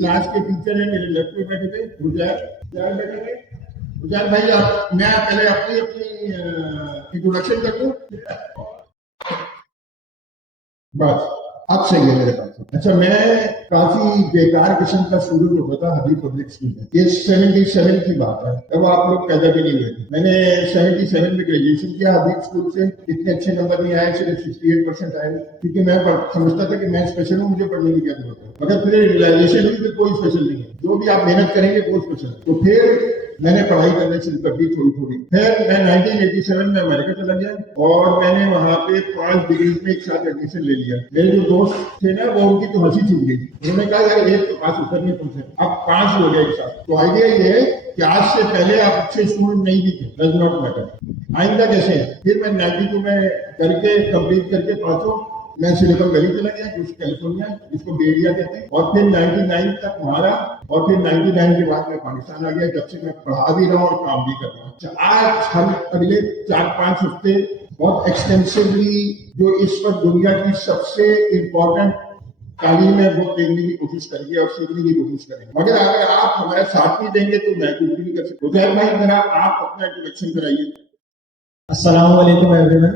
Class के teacher है, मेरे लेफ्ट में बैठे थे उजायर बैठे थे। उजायर भाई, आप मैं पहले अपनी इंट्रोडक्शन कर दूं। बस अब सही है मेरे पास। अच्छा, मैं काफी बेकार किस्म का स्टूडेंट होता था हबीब पब्लिक स्कूल में। ये 77 की बात है, तब आप लोग पैदा भी नहीं हुए थे। मैंने 77 में ग्रेजुएशन किया हबीब स्कूल से। इतने अच्छे नंबर नहीं आए, सिर्फ 68% आए, क्योंकि मैं समझता था कि मैं स्पेशल हूँ, मुझे पढ़ने की क्या जरूरत है। मगर फिर रियलाइजेशन हुई कि कोई स्पेशल नहीं है, जो भी आप मेहनत करेंगे वो स्पेशल है। तो फिर मैंने पढ़ाई करने शुरू कर दी थोड़ी थोड़ी। फिर मैं 1987 में अमेरिका चला गया और मैंने वहां पे 5 डिग्री में एक साथ एडमिशन ले लिया। मेरे जो दोस्त थे ना, वो उनकी तो हंसी छूट गई। उन्होंने कहा यार एक तो पास उतरने तुमसे, अब 5 हो गए एक साथ। तो आइडिया ये है कि आज से पहले आप अच्छे स्टूडेंट नहीं भी थे, डज नॉट मैटर। आइंदा कैसे है। फिर मैं 92 में करके कंप्लीट करके पांचों मैं सिलिकॉन वैली चला गया, कुछ कैलिफोर्निया, जिसको बे एरिया कहते हैं, और फिर 99 तक वहां रहा, और फिर 99 के बाद मैं पाकिस्तान आ गया, जब से मैं पढ़ा भी रहा हूँ और काम भी कर रहा हूँ। आज हम अगले 4-5 हफ्ते बहुत एक्सटेंसिवली जो इस वक्त दुनिया की सबसे इम्पोर्टेंट तालीम है वो देखने की कोशिश करेंगे और सीखने की कोशिश करेंगे। मगर अगर आप हमारे साथ नहीं देंगे तो मैं कुछ भी नहीं कर सकता। उजैर भाई, जरा आप अपना इंट्रोडक्शन कराइए। अस्सलाम वालेकुम एवरीवन।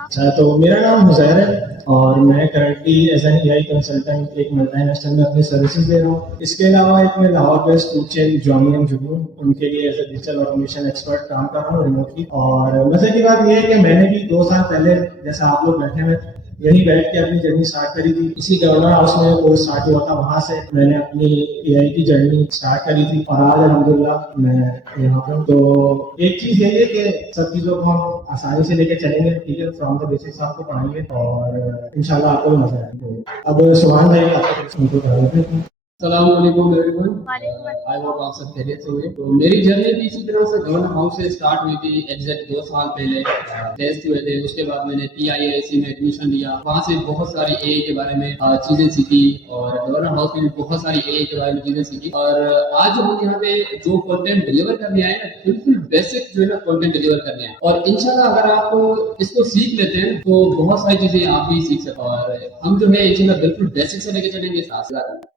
अच्छा, तो मेरा नाम हुजैर है और मैं currently as an AI consultant एक मल्टीनेशनल में अपनी सर्विसेज दे रहा हूँ। इसके अलावा एक मैं Lahore based food chain Johnny Jugnu उनके लिए as a digital automation expert काम कर रहा हूँ रिमोटली। और मजे की बात यह है कि मैंने भी 2 साल पहले, जैसा आप लोग बैठे हुए, यही बैठ के अपनी जर्नी स्टार्ट करी थी। इसी गवर्नर हाउस में कोर्स स्टार्ट हुआ था, वहां से मैंने अपनी एआई की जर्नी स्टार्ट करी थी और आज अल्हम्दुलिल्लाह मैं यहाँ पे हूँ। तो एक चीज ये है कि सब चीजों को हम आसानी से लेके चलेंगे, ठीक है, फ्रॉम द बेसिक्स आपको पढ़ाएंगे और इंशाल्लाह आपको भी मजा आएगा। अब सुभान भाई आपको पढ़ा देते हैं। अस्सलाम वालेकुम एवरीवन। आई होप आप सब खैरियत से होंगे। तो मेरी जर्नी भी इसी तरह से गवर्नर हाउस से स्टार्ट हुई थी। एग्जैक्ट 2 साल पहले टेस्ट हुए थे, उसके बाद मैंने PIAC में एडमिशन लिया। वहाँ से बहुत सारी AI के बारे में चीजें सीखी और गवर्नर हाउस में भी बहुत सारी AI के बारे में चीजें सीखी। और आज हम यहाँ पे जो कंटेंट डिलीवर करने आए ना, बिल्कुल बेसिक जो है ना कंटेंट डिलीवर करने आए, और इंशाल्लाह अगर आप इसको सीख लेते हैं तो बहुत सारी चीजें आप भी सीख सकते हैं। और हम जो है इंशाल्लाह बिल्कुल बेसिक से लेके चलेंगे साथ साथ।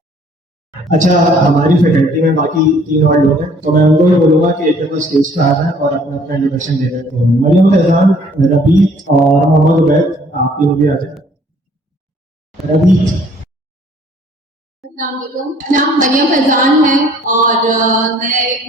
अच्छा, हमारी फैकल्टी में बाकी 3 और लोग हैं, तो मैं उनको भी बोलूंगा कि एक दफा स्टेज पे आ जाए और अपना अपना इंट्रोडक्शन दे दें। तो मरियम फैजान, रबीत और मोहम्मद उबैद, आप तीनों भी आ जाए। रबीत। मेरा नाम मरियम फैजान है और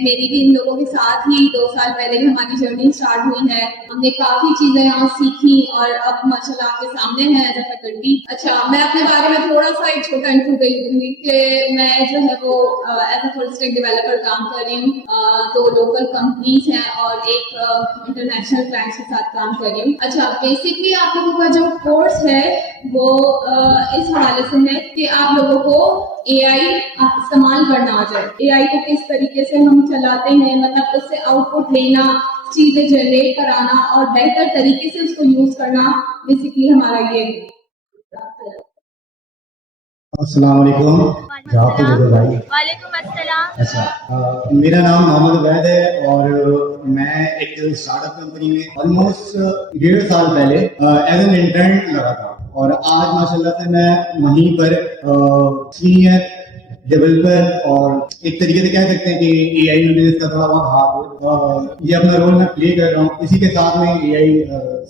मेरी भी इन लोगों के साथ ही 2 साल पहले भी हमारी जर्नी स्टार्ट हुई है। हमने काफी चीजें यहाँ सीखी और अब माशाल्लाह आपके सामने है एज ए फैकल्टी। अच्छा, मैं अपने बारे में थोड़ा सा एक छोटा इंट्रो दे दूंगी कि मैं जो है वो as a full stack developer काम कर रही हूँ। 2 लोकल कंपनीज हैं और एक इंटरनेशनल क्लाइंट्स के साथ काम कर रही हूँ। अच्छा, बेसिकली आप लोगों का जो कोर्स है वो इस हवाले से है कि आप लोगों को AI इस्तेमाल करना आ जाए। AI को किस तरीके से हम चलाते हैं, मतलब उससे आउटपुट लेना, चीजें जनरेट कराना और बेहतर तरीके से उसको यूज करना, बेसिकली हमारा ये है। अस्सलाम वालेकुम। वालेकुम अस्सलाम। अच्छा, मेरा नाम मोहम्मद उबैद है और मैं एक स्टार्टअप कंपनी में ऑलमोस्ट 1.5 साल पहले एज एन इंटर्न लगा था और आज माशाल्लाह से मैं वहीं पर सीनियर डेवलपर और एक तरीके से कह सकते हैं कि AI में भी इसका थोड़ा बहुत हाथ ये अपना रोल मैं प्ले कर रहा हूँ। इसी के साथ में AI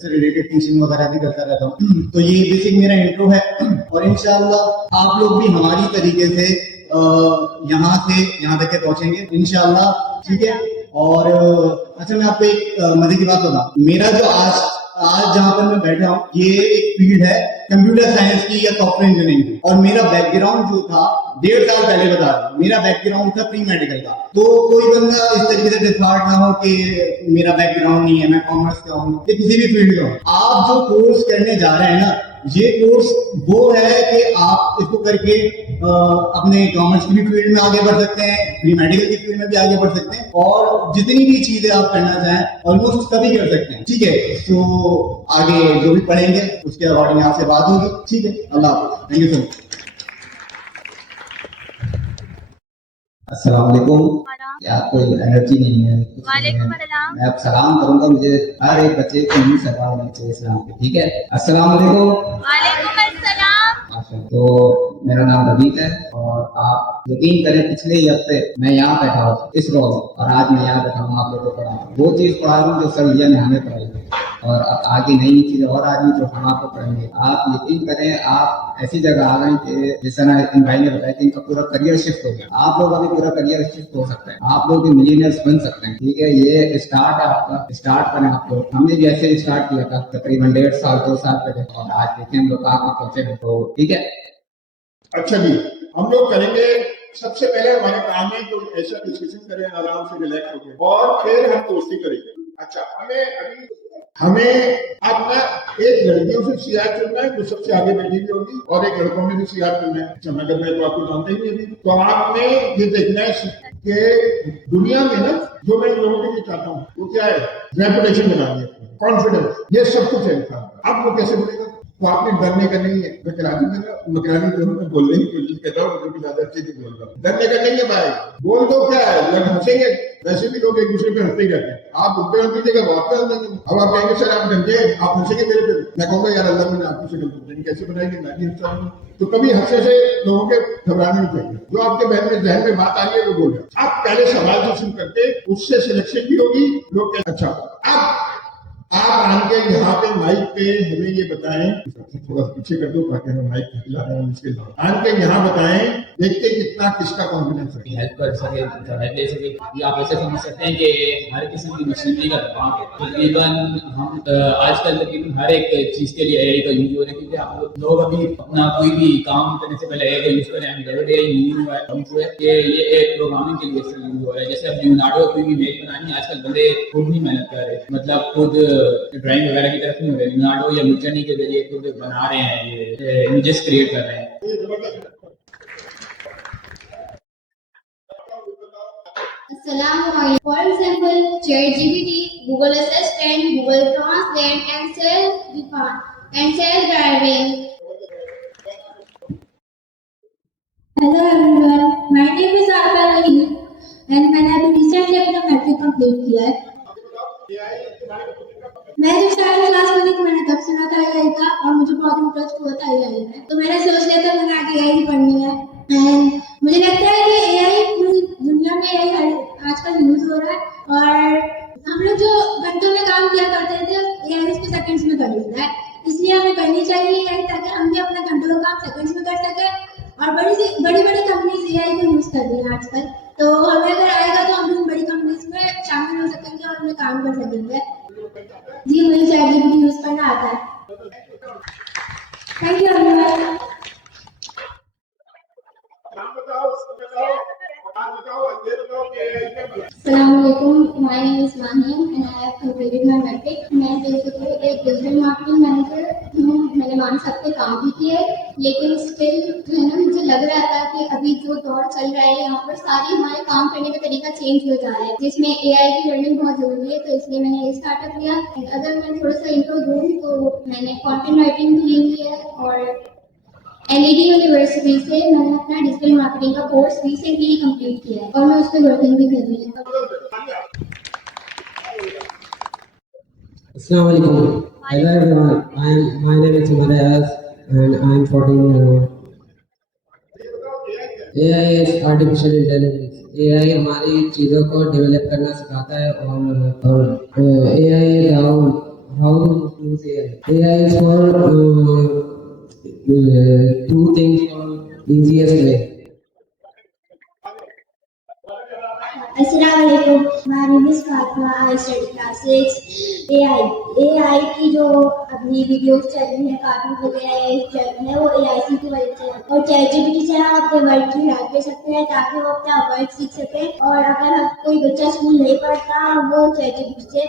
से रिलेटेड टीचिंग वगैरह भी करता रहता हूँ। तो ये बेसिक मेरा इंट्रो है और इंशाल्लाह आप लोग भी हमारी तरीके से यहाँ से यहाँ तक के पहुंचेंगे इंशाल्लाह, ठीक है। और अच्छा, मैं आपको एक मजे की बात बताऊं। मेरा जो आज जहाँ पर मैं बैठा हूँ ये एक फील्ड है कंप्यूटर साइंस की या सॉफ्टवेयर इंजीनियरिंग की, और मेरा बैकग्राउंड जो था 1.5 साल पहले बता रहा हूँ, मेरा बैकग्राउंड था प्री मेडिकल का। तो कोई बंदा इस तरीके से डिसहार्ट ना हो कि मेरा बैकग्राउंड नहीं है, मैं कॉमर्स का हूँ या किसी भी फील्ड का हूँ। आप जो कोर्स करने जा रहे हैं ना, ये कोर्स वो है कि आप इसको करके अपने कॉमर्स की भी फील्ड में आगे बढ़ सकते हैं, प्री मेडिकल की फील्ड में भी आगे बढ़ सकते हैं और जितनी भी चीजें आप करना चाहें ऑलमोस्ट सभी कर सकते हैं, ठीक है। तो आगे जो भी पढ़ेंगे उसके अकॉर्डिंग आपसे बात होगी, ठीक है। अल्लाह हाफ़िज़, थैंक यू सो मच। अस्सलाम वालेकुम। क्या कोई एनर्जी नहीं है? मैं अब सलाम करूंगा, मुझे हर एक बच्चे को ही सलाम होना चाहिए इस्लाम पे, ठीक है। अस्सलाम वालेकुम। वालेकुम अस्सलाम। तो मेरा नाम रवीत है और आप यकीन करें पिछले ही हफ्ते मैं यहाँ बैठा हूँ इस रोज और आज मैं यहाँ बैठा हूँ आप लोगों को पढ़ा रहा हूँ। वो चीज पढ़ा रहा हूँ जो सर भैया ने हमें पढ़ाई और अब आगे नई नई चीजें और आदमी जो हम आपको पढ़ेंगे। आप यकीन करें आप ऐसी जगह आ गए कि जैसा ना इन भाई ने बताया कि इनका पूरा करियर शिफ्ट हो गया। आप लोग अभी पूरा करियर शिफ्ट हो सकते हैं, आप लोग भी मिलियनर्स बन सकते हैं। ठीक है, ये स्टार्ट है आपका, स्टार्ट करें आप लोग। हमने भी ऐसे स्टार्ट किया था तकरीबन 1.5 साल 2 साल पहले और आज देखें हम लोग कहाँ पहुंचे हैं। तो ठीक है, अच्छा जी, हम लोग करेंगे। सबसे पहले हमारे काम है तो ऐसा डिस्कशन करें आराम से, रिलैक्स होकर, और फिर हम दोस्ती करेंगे। अच्छा, हमें अपना एक लड़कियों से सियार चुनना है जो सबसे आगे बैठी हुई होगी और एक लड़कों में से सियार चुनना है। अच्छा, मगर मैं तो आपको जानता ही नहीं अभी, तो आपने ये देखना है कि दुनिया में ना जो मैं लोगों के लिए चाहता हूँ वो क्या है, रेपुटेशन बनानी है, कॉन्फिडेंस, ये सब कुछ है इंसान का। अब वो कैसे बनेगा? तो आपने डरने का नहीं है। मकरानी जो मैं बोलने की कोशिश कर रहा हूँ, मुझे भी ज्यादा अच्छे से बोल रहा हूँ। डरने का नहीं है भाई, बोल दो। क्या है, लोग हंसेंगे, वैसे भी लोग एक दूसरे पे हंसते ही रहते हैं। आप उनपे हंस दीजिएगा, वो आप पे हंस देंगे। अब आप कहेंगे सर आप डरते हैं, आप हंसेंगे मेरे पे, मैं कहूँगा यार अल्लाह मैंने आपकी शक्ल तुमने कैसे बनाएगी, मैं भी हंसता हूँ। तो कभी हंसने से लोगों के घबराने नहीं चाहिए। जो आपके जहन में बात आ रही है वो बोल रहे। आप पहले सवाल जो शुरू करते उससे सिलेक्शन भी होगी। लोग अच्छा, अब आप आके यहाँ पे माइक पे हमें ये बताएं, थोड़ा पीछे कर दो ताकि हम माइक खिला रहे हैं इसके लिए। आके यहाँ बताएं, देखते कितना किसका कॉन्फिडेंस है। हेल्प कर सके, इंटरनेट दे सके। ये आप ऐसे समझ सकते हैं कि हर किसी की मशीनरी का काम है। तकरीबन हम आजकल तकरीबन हर एक चीज के लिए एआई का यूज हो रहा है, क्योंकि आप लोग अभी अपना कोई भी काम करने से पहले एआई का यूज करें। ये एक प्रोग्रामिंग के लिए यूज हो रहा है। जैसे अब लियोनार्डो कोई भी इमेज बनानी, आजकल बंदे खुद ही मेहनत कर रहे हैं, मतलब खुद ड्राइंग वगैरह की तरफ नहीं हो रहे, लियोनार्डो या मिडजर्नी के जरिए खुद बना रहे हैं, ये इमेजेस क्रिएट कर रहे हैं। For example, ChatGPT, Google Assistant, Google Translate, and self-driving. Hello everyone, my name is Arfan Ali and मैंने अभी रिसेंटली अपना मैट्रिक कंप्लीट किया है। मैं जब 7वीं क्लास में थी तो मैंने तब सुना था एआई का और मुझे बहुत इंटरेस्ट हुआ था एआई में, तो मैंने सोच लिया था मैंने आगे एआई पढ़नी है। एंड मुझे लगता है कि एआई पूरी दुनिया में एआई आजकल यूज हो रहा है और हम लोग जो घंटों में काम किया करते थे एआई उसको सेकंड्स में कर लेता है, इसलिए हमें करनी चाहिए एआई ताकि हम भी अपना घंटों का काम सेकंड्स में कर सकें। और बड़ी कंपनीज एआई को यूज कर रही है आजकल, तो हमें अगर आएगा तो हम बड़ी कंपनीज में शामिल हो सकेंगे और उनमें काम कर सकेंगे। जी मुझे ChatGPT यूज करना आता है। Thank you everyone. Assalamualaikum. My name is Mahim and I have completed my metric. मैं बेसिकली एक डिजिटल मार्केटिंग मैनेजर हूँ। मैंने मान सकते काम भी किए, लेकिन स्टिल जो है ना मुझे लग रहा था कि अभी जो दौर चल रहा है यहाँ पर सारी हमारे काम करने का तरीका चेंज हो जा रहा है, जिसमें एआई की लर्निंग बहुत जरूरी है। तो इसलिए मैंने ये स्टार्टअप लिया। अगर मैं थोड़ा सा इंट्रो दूँ तो मैंने कंटेंट राइटिंग भी ली हुई है और एलईडी यूनिवर्सिटी से मैंने अपना डिजिटल मार्केटिंग का कोर्स रिसेंटली कंप्लीट किया है और मैं उस पर वर्किंग भी कर रही हूँ। Assalamualaikum. Hello everyone. My name is Umar Ayaz and I am 14 years old. AI is artificial intelligence. AI हमारी चीजों को डेवलप करना सिखाता है और AI is how to use AI. AI is for do things for easiest way. अस्सलामुअलैकुम, my name is Fatima, I study class 6. AI की जो अभी वीडियोस चल रही है, कार्टून वगैरह चल रहे हैं, वो AI की वजह से। और ChatGPT से हम अपने वर्ड की हेल्प ले सकते हैं ताकि वो अपना वर्ड सीख सके। और अगर कोई बच्चा स्कूल नहीं पढ़ता वो ChatGPT से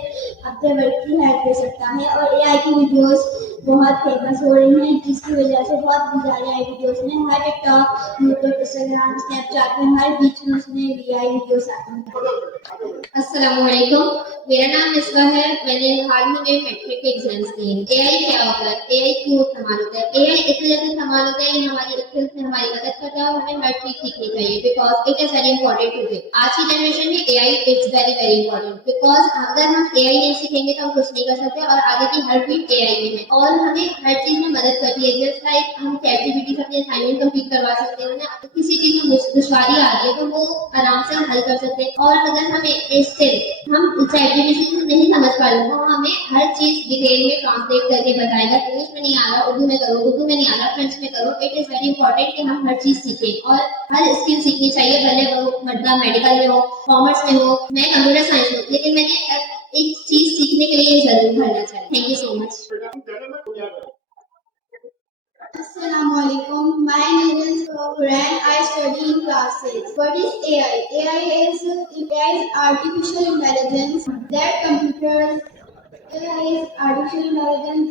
अपने वर्ड की हेल्प ले सकता है। और AI की वीडियोस बहुत फेमस हो रही हैं, जिसकी वजह से बहुत गुजारे AI वीडियोस में हर टिकटॉक, यूट्यूब, इंस्टाग्राम, स्नैपचैट में हर बीच में उसमें AI वीडियोस आते हैं। अस्सलामुअलैकुम, मेरा नाम मिसबा है। मैंने हाल ही में मैट्रिक के एग्जाम्स दिए। एआई क्या होता है, एआई क्यों इस्तेमाल होता है? एआई इस वजह से इस्तेमाल होता है, ये हमारी स्किल्स में हमारी मदद करता है और हमें हर चीज सीखनी चाहिए because it is very important today. आज की जनरेशन में AI is very very important because अगर हम एआई नहीं सीखेंगे तो हम कुछ नहीं कर सकते और आगे की हर फील्ड एआई में है। और और हमें हर चीज में मदद करती है। जस्ट लाइक हम ChatGPT से अपनी असाइनमेंट कंप्लीट करवा सकते हैं, उन्हें किसी चीज में दुश्वारी आ रही है तो वो आराम से हल कर सकते हैं। और अगर हमें स्टिल हम ChatGPT से नहीं समझ पा रहे तो हमें हर चीज डिटेल में ट्रांसलेट करके बताएगा। इंग्लिश में नहीं आ रहा उर्दू में करो, उर्दू में नहीं आ रहा फ्रेंच में करो। इट इज वेरी इंपॉर्टेंट कि हम हर चीज सीखें और हर स्किल सीखनी चाहिए, भले वो मतलब मेडिकल में हो, कॉमर्स में हो। मैं कंप्यूटर साइंस में, लेकिन मैंने एक चीज सीखने के लिए जरूर करना चाहिए। Thank you so much. Assalamualaikum. My name is Quran. I study in class 6. What is AI? AI is artificial intelligence that computers. AI is artificial intelligence.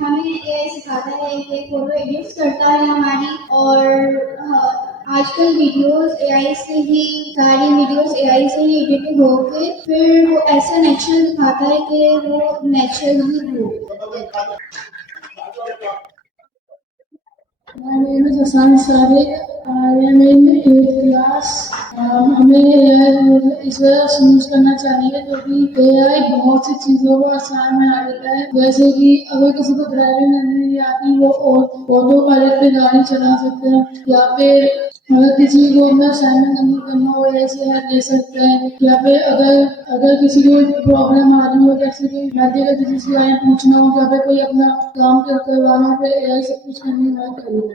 हमें AI सिखाता है कि फोटो एडिट्स करता है हमारी, और आजकल वीडियोस AI से ही, सारी वीडियोस AI से ही एडिट होके फिर वो ऐसा नेचुरल दिखाता है कि वो नेचुरल ही हो। My name is Hasan Sadiq. I am in 8th class. हमें AI इस वजह से यूज करना चाहिए क्योंकि AI बहुत सी चीज़ों को आसान बना देता है। जैसे कि अगर किसी को ड्राइविंग नहीं आती वो ऑटो पायलट पे गाड़ी चला सकते हैं, या फिर अगर किसी को अपना असाइनमेंट नहीं करना हो ऐसे हेल्प ले सकता है, या फिर अगर किसी को प्रॉब्लम आ रही हो, जैसे कि मेडिकल किसी से आए पूछना हो, या फिर कोई अपना काम करवाना हो, फिर AI सब कुछ करने में हेल्प करेगा।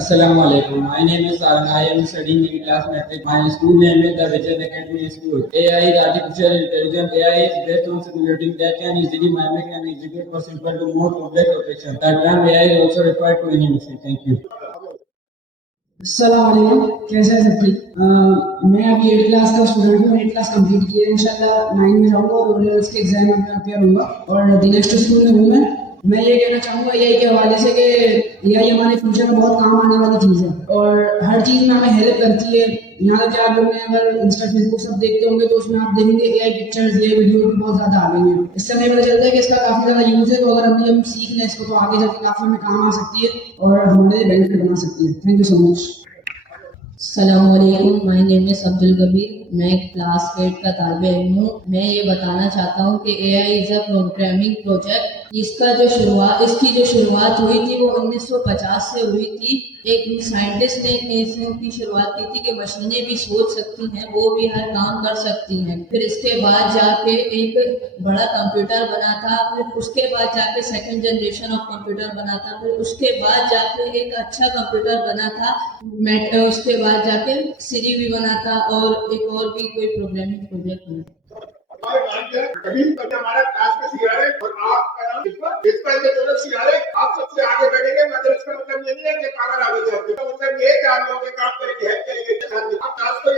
Assalamualaikum. My name is Arun. I am studying in class matric. My school name is the Vijayan Academy School. AI is artificial intelligence. AI is based on simulating that can easily mimic and execute for simple to more complex operations. The term AI is also required to any machine. Thank you. अस्सलाम, कैसे हैं सब ठीक? मैं अभी 8th class का student हूँ। 8th class complete की है, इंशाल्लाह 9 में जाऊँगा और O-levels के एग्जाम में अपेयर होऊंगा और दिनेश स्कूल में हूँ मैं ये कहना चाहूँगा AI के हवाले से कि AI हमारे फ्यूचर में बहुत काम आने वाली चीज़ है और हर चीज़ में हमें हेल्प करती है। यहाँ तक कि आप लोग अगर इंस्टा फेसबुक सब देखते होंगे तो उसमें आप देखेंगे AI पिक्चर्स, AI वीडियो भी बहुत ज़्यादा आ गई हैं। इससे हमें पता चलता है कि इसका काफ़ी ज़्यादा यूज़ है, तो अगर हम सीख लें इसको तो आगे जाकर काफ़ी हमें काम आ सकती है और हमारे लिए बेनिफिट बना सकती है। Thank you so much. अस्सलामुअलैकुम, my name is Abdul Kabir. मैं क्लास 8 का तालिब इल्म हूँ। मैं ये बताना चाहता हूँ कि AI is a programming project. इसकी जो शुरुआत हुई थी वो 1950 से हुई थी। एक साइंटिस्ट ने इसकी शुरुआत की थी कि मशीनें भी सोच सकती हैं, वो भी हर काम कर सकती हैं। फिर इसके बाद जाके एक बड़ा कंप्यूटर बना था, फिर उसके बाद जाके सेकंड जनरेशन ऑफ कंप्यूटर बना था, फिर उसके बाद जाके एक अच्छा कंप्यूटर बना था, उसके बाद जाके सिरी भी बना था और एक और भी कोई प्रोग्रामिंग प्रोजेक्ट बना था। कभी हमारा क्लास में सियारे और आपका नाम इस पर जो सियारे आप सबसे आगे बढ़ेंगे, मतलब इसका मतलब ये नहीं है कि पागल आगे जाते, तो मतलब ये कि आप लोगों के काम करेंगे, हेल्प करेंगे, आप क्लास को ही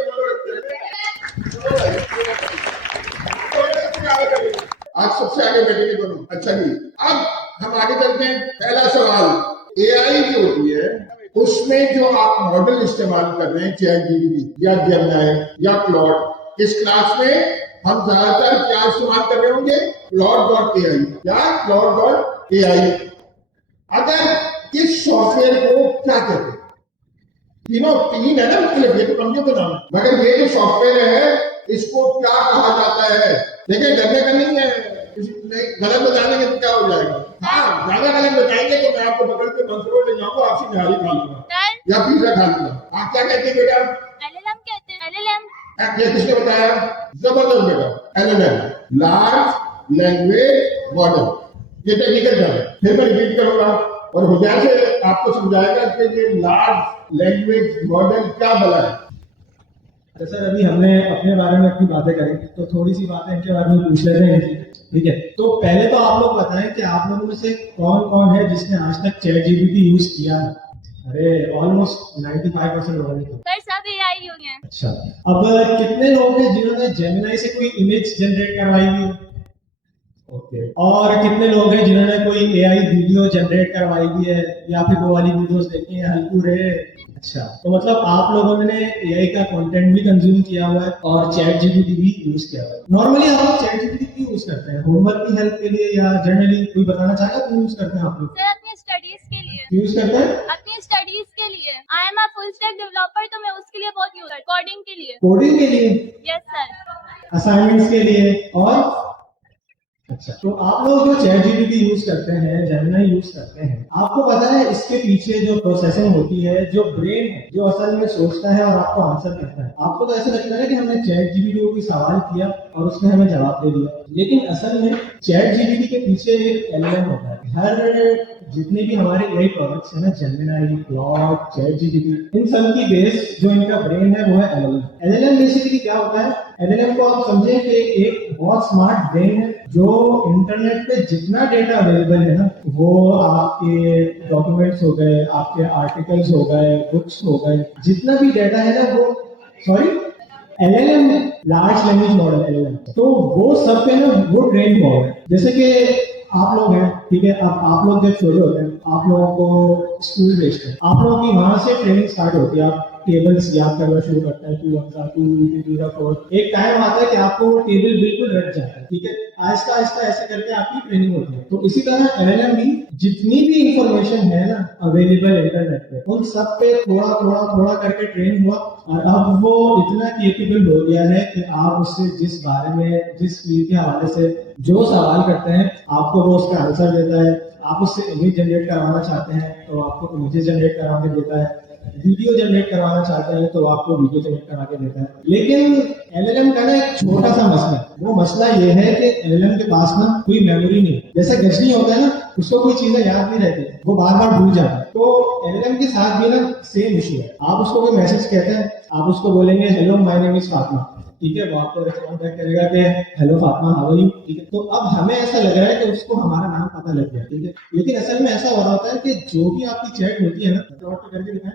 आज सबसे आगे बैठेंगे दोनों। अच्छा जी, अब हम आगे चलते हैं। पहला सवाल, AI जो होती है उसमें जो आप मॉडल इस्तेमाल कर रहे हैं, ChatGPT या जेमिनी या क्लॉड, इस क्लास में हम ज्यादातर क्या इस्तेमाल कर रहे होंगे? Claude.ai या Claude.ai। अगर इस सॉफ्टवेयर को क्या कहते हैं? तीन है ना, मतलब ये तो कंपनी का नाम है, मगर ये जो सॉफ्टवेयर है इसको क्या कहा जाता है? देखिए डरने का नहीं है, गलत बताएंगे तो क्या हो जाएगा। हाँ, ज्यादा गलत बताएंगे तो मैं आपको पकड़ के मंसूर ले जाऊंगा, आपसे निहारी खा लूंगा या पिज्जा खा लूंगा। आप क्या कहते हैं बेटा? LLM कहते हैं। LLM ये किसने बताया? जबरदस्त बेटा, LLM लार्ज लैंग्वेज मॉडल। ये टेक्निकल टर्म है, फिर मैं रिपीट करूंगा और हुजैर से आपको समझाएगा कि ये लार्ज लैंग्वेज मॉडल क्या भला है। तो सर अभी हमने अपने बारे में अपनी बातें करी, तो थोड़ी सी बातें इनके बारे में पूछ लेते हैं, ठीक है? तो पहले तो आप लोग बताएं कि आप लोगों में से कौन कौन है जिसने आज तक ChatGPT यूज किया है? अरे ऑलमोस्ट 95% लोगों ने। सर सब AI ही होंगे। अच्छा, अब कितने लोग हैं जिन्होंने जेमिनी से कोई इमेज जनरेट करवाई हुई? ओके, और कितने लोग हैं जिन्होंने कोई AI वीडियो जनरेट करवाई हुई है या फिर वो वाली वीडियोस देखी है हल्कू रे? अच्छा, तो मतलब आप लोगों ने AI का कंटेंट भी कंज्यूम किया हुआ है और ChatGPT भी यूज किया हुआ है। नॉर्मली आप लोग ChatGPT क्यों यूज करते हैं? होमवर्क की हेल्प के लिए या जनरली कोई बताना चाहेगा क्यों यूज करते हैं आप लोग? सर अपनी स्टडीज के लिए। क्यों यूज करते हैं? अपनी स्टडीज के लिए। I am a full stack developer, तो मैं उसके लिए बहुत यूज करती हूं। कोडिंग के लिए। कोडिंग के लिए? Yes sir. असाइनमेंट्स के लिए और अच्छा, तो आप लोग जो चैट जीपीटी यूज करते हैं, जेमिनी यूज करते हैं, आपको पता है इसके पीछे जो प्रोसेसिंग होती है, जो ब्रेन है, जो असल में सोचता है और आपको आंसर कहता है। आपको तो ऐसा लगता है कि हमने चैट जीपीटी को कोई सवाल किया और उसने हमें जवाब दे दिया, लेकिन असल में चैट जीपीटी के पीछे एक एलएलएम होता है। हर जितने भी हमारे एआई प्रोडक्ट्स है ना, जेमिनी, क्लॉड, चैट जीपीटी, इन सब की बेस जो इनका ब्रेन है वो है एलएलएम। एलएलएम बेसिकली क्या होता है? एलएलएम को आप समझें कि एक बहुत स्मार्ट ब्रेन है जो इंटरनेट पे जितना डेटा अवेलेबल है ना, वो आपके डॉक्यूमेंट्स हो गए, आपके आर्टिकल्स हो गए, बुक्स हो गए, जितना भी डेटा है ना वो, sorry, LLM, large language model LLM, तो वो सब पे ना वो ट्रेन हुआ है। जैसे कि आप लोग हैं, ठीक है, अब आप लोग जब छोटे होते हैं, आप लोगों को स्कूल भेजते हैं, आप लोगों की वहां से ट्रेनिंग स्टार्ट होती है, आप टेबल्स याद करना शुरू करते हैं, 2 1 2 2 4। एक टाइम आता है कि आपको वो टेबल बिल्कुल रट जाता है, ठीक है, आहिस्ता आहिस्ता ऐसे करके आपकी ट्रेनिंग होती है। तो इसी तरह एलएलएम भी जितनी भी इंफॉर्मेशन है ना अवेलेबल इंटरनेट पे, उन सब पे थोड़ा थोड़ा थोड़ा करके ट्रेन हुआ और अब वो इतना केपेबल हो गया है कि आप उससे जिस बारे में, जिस फील्ड के हवाले से जो सवाल करते हैं, आपको वो उसका आंसर देता है। आप उससे इमेज जनरेट करवाना चाहते हैं तो आपको इमेज जनरेट करवा के देता है, वीडियो जनरेट करवाना चाहते हैं तो आपको वीडियो जनरेट करवा के देता है। लेकिन एलएलएम का ना एक छोटा सा मसला है, वो मसला ये है कि एलएलएम के पास ना कोई मेमोरी नहीं है। जैसे गजनी होता है ना, उसको कोई चीजें याद नहीं रहती, वो बार बार भूल जाता है। तो एलएलएम के साथ भी ना सेम इशू है। आप उसको कोई मैसेज कहते हैं, आप उसको बोलेंगे hello my name is Fatima, ठीक है, वो आपको रिस्पॉन्ड बैक करेगा कि hello Fatima how are you, ठीक है। तो अब हमें ऐसा लग रहा है कि उसको हमारा नाम पता लग गया, ठीक है, लेकिन असल में ऐसा हो रहा होता है कि जो भी आपकी चैट होती है ना, करके दिखाएं।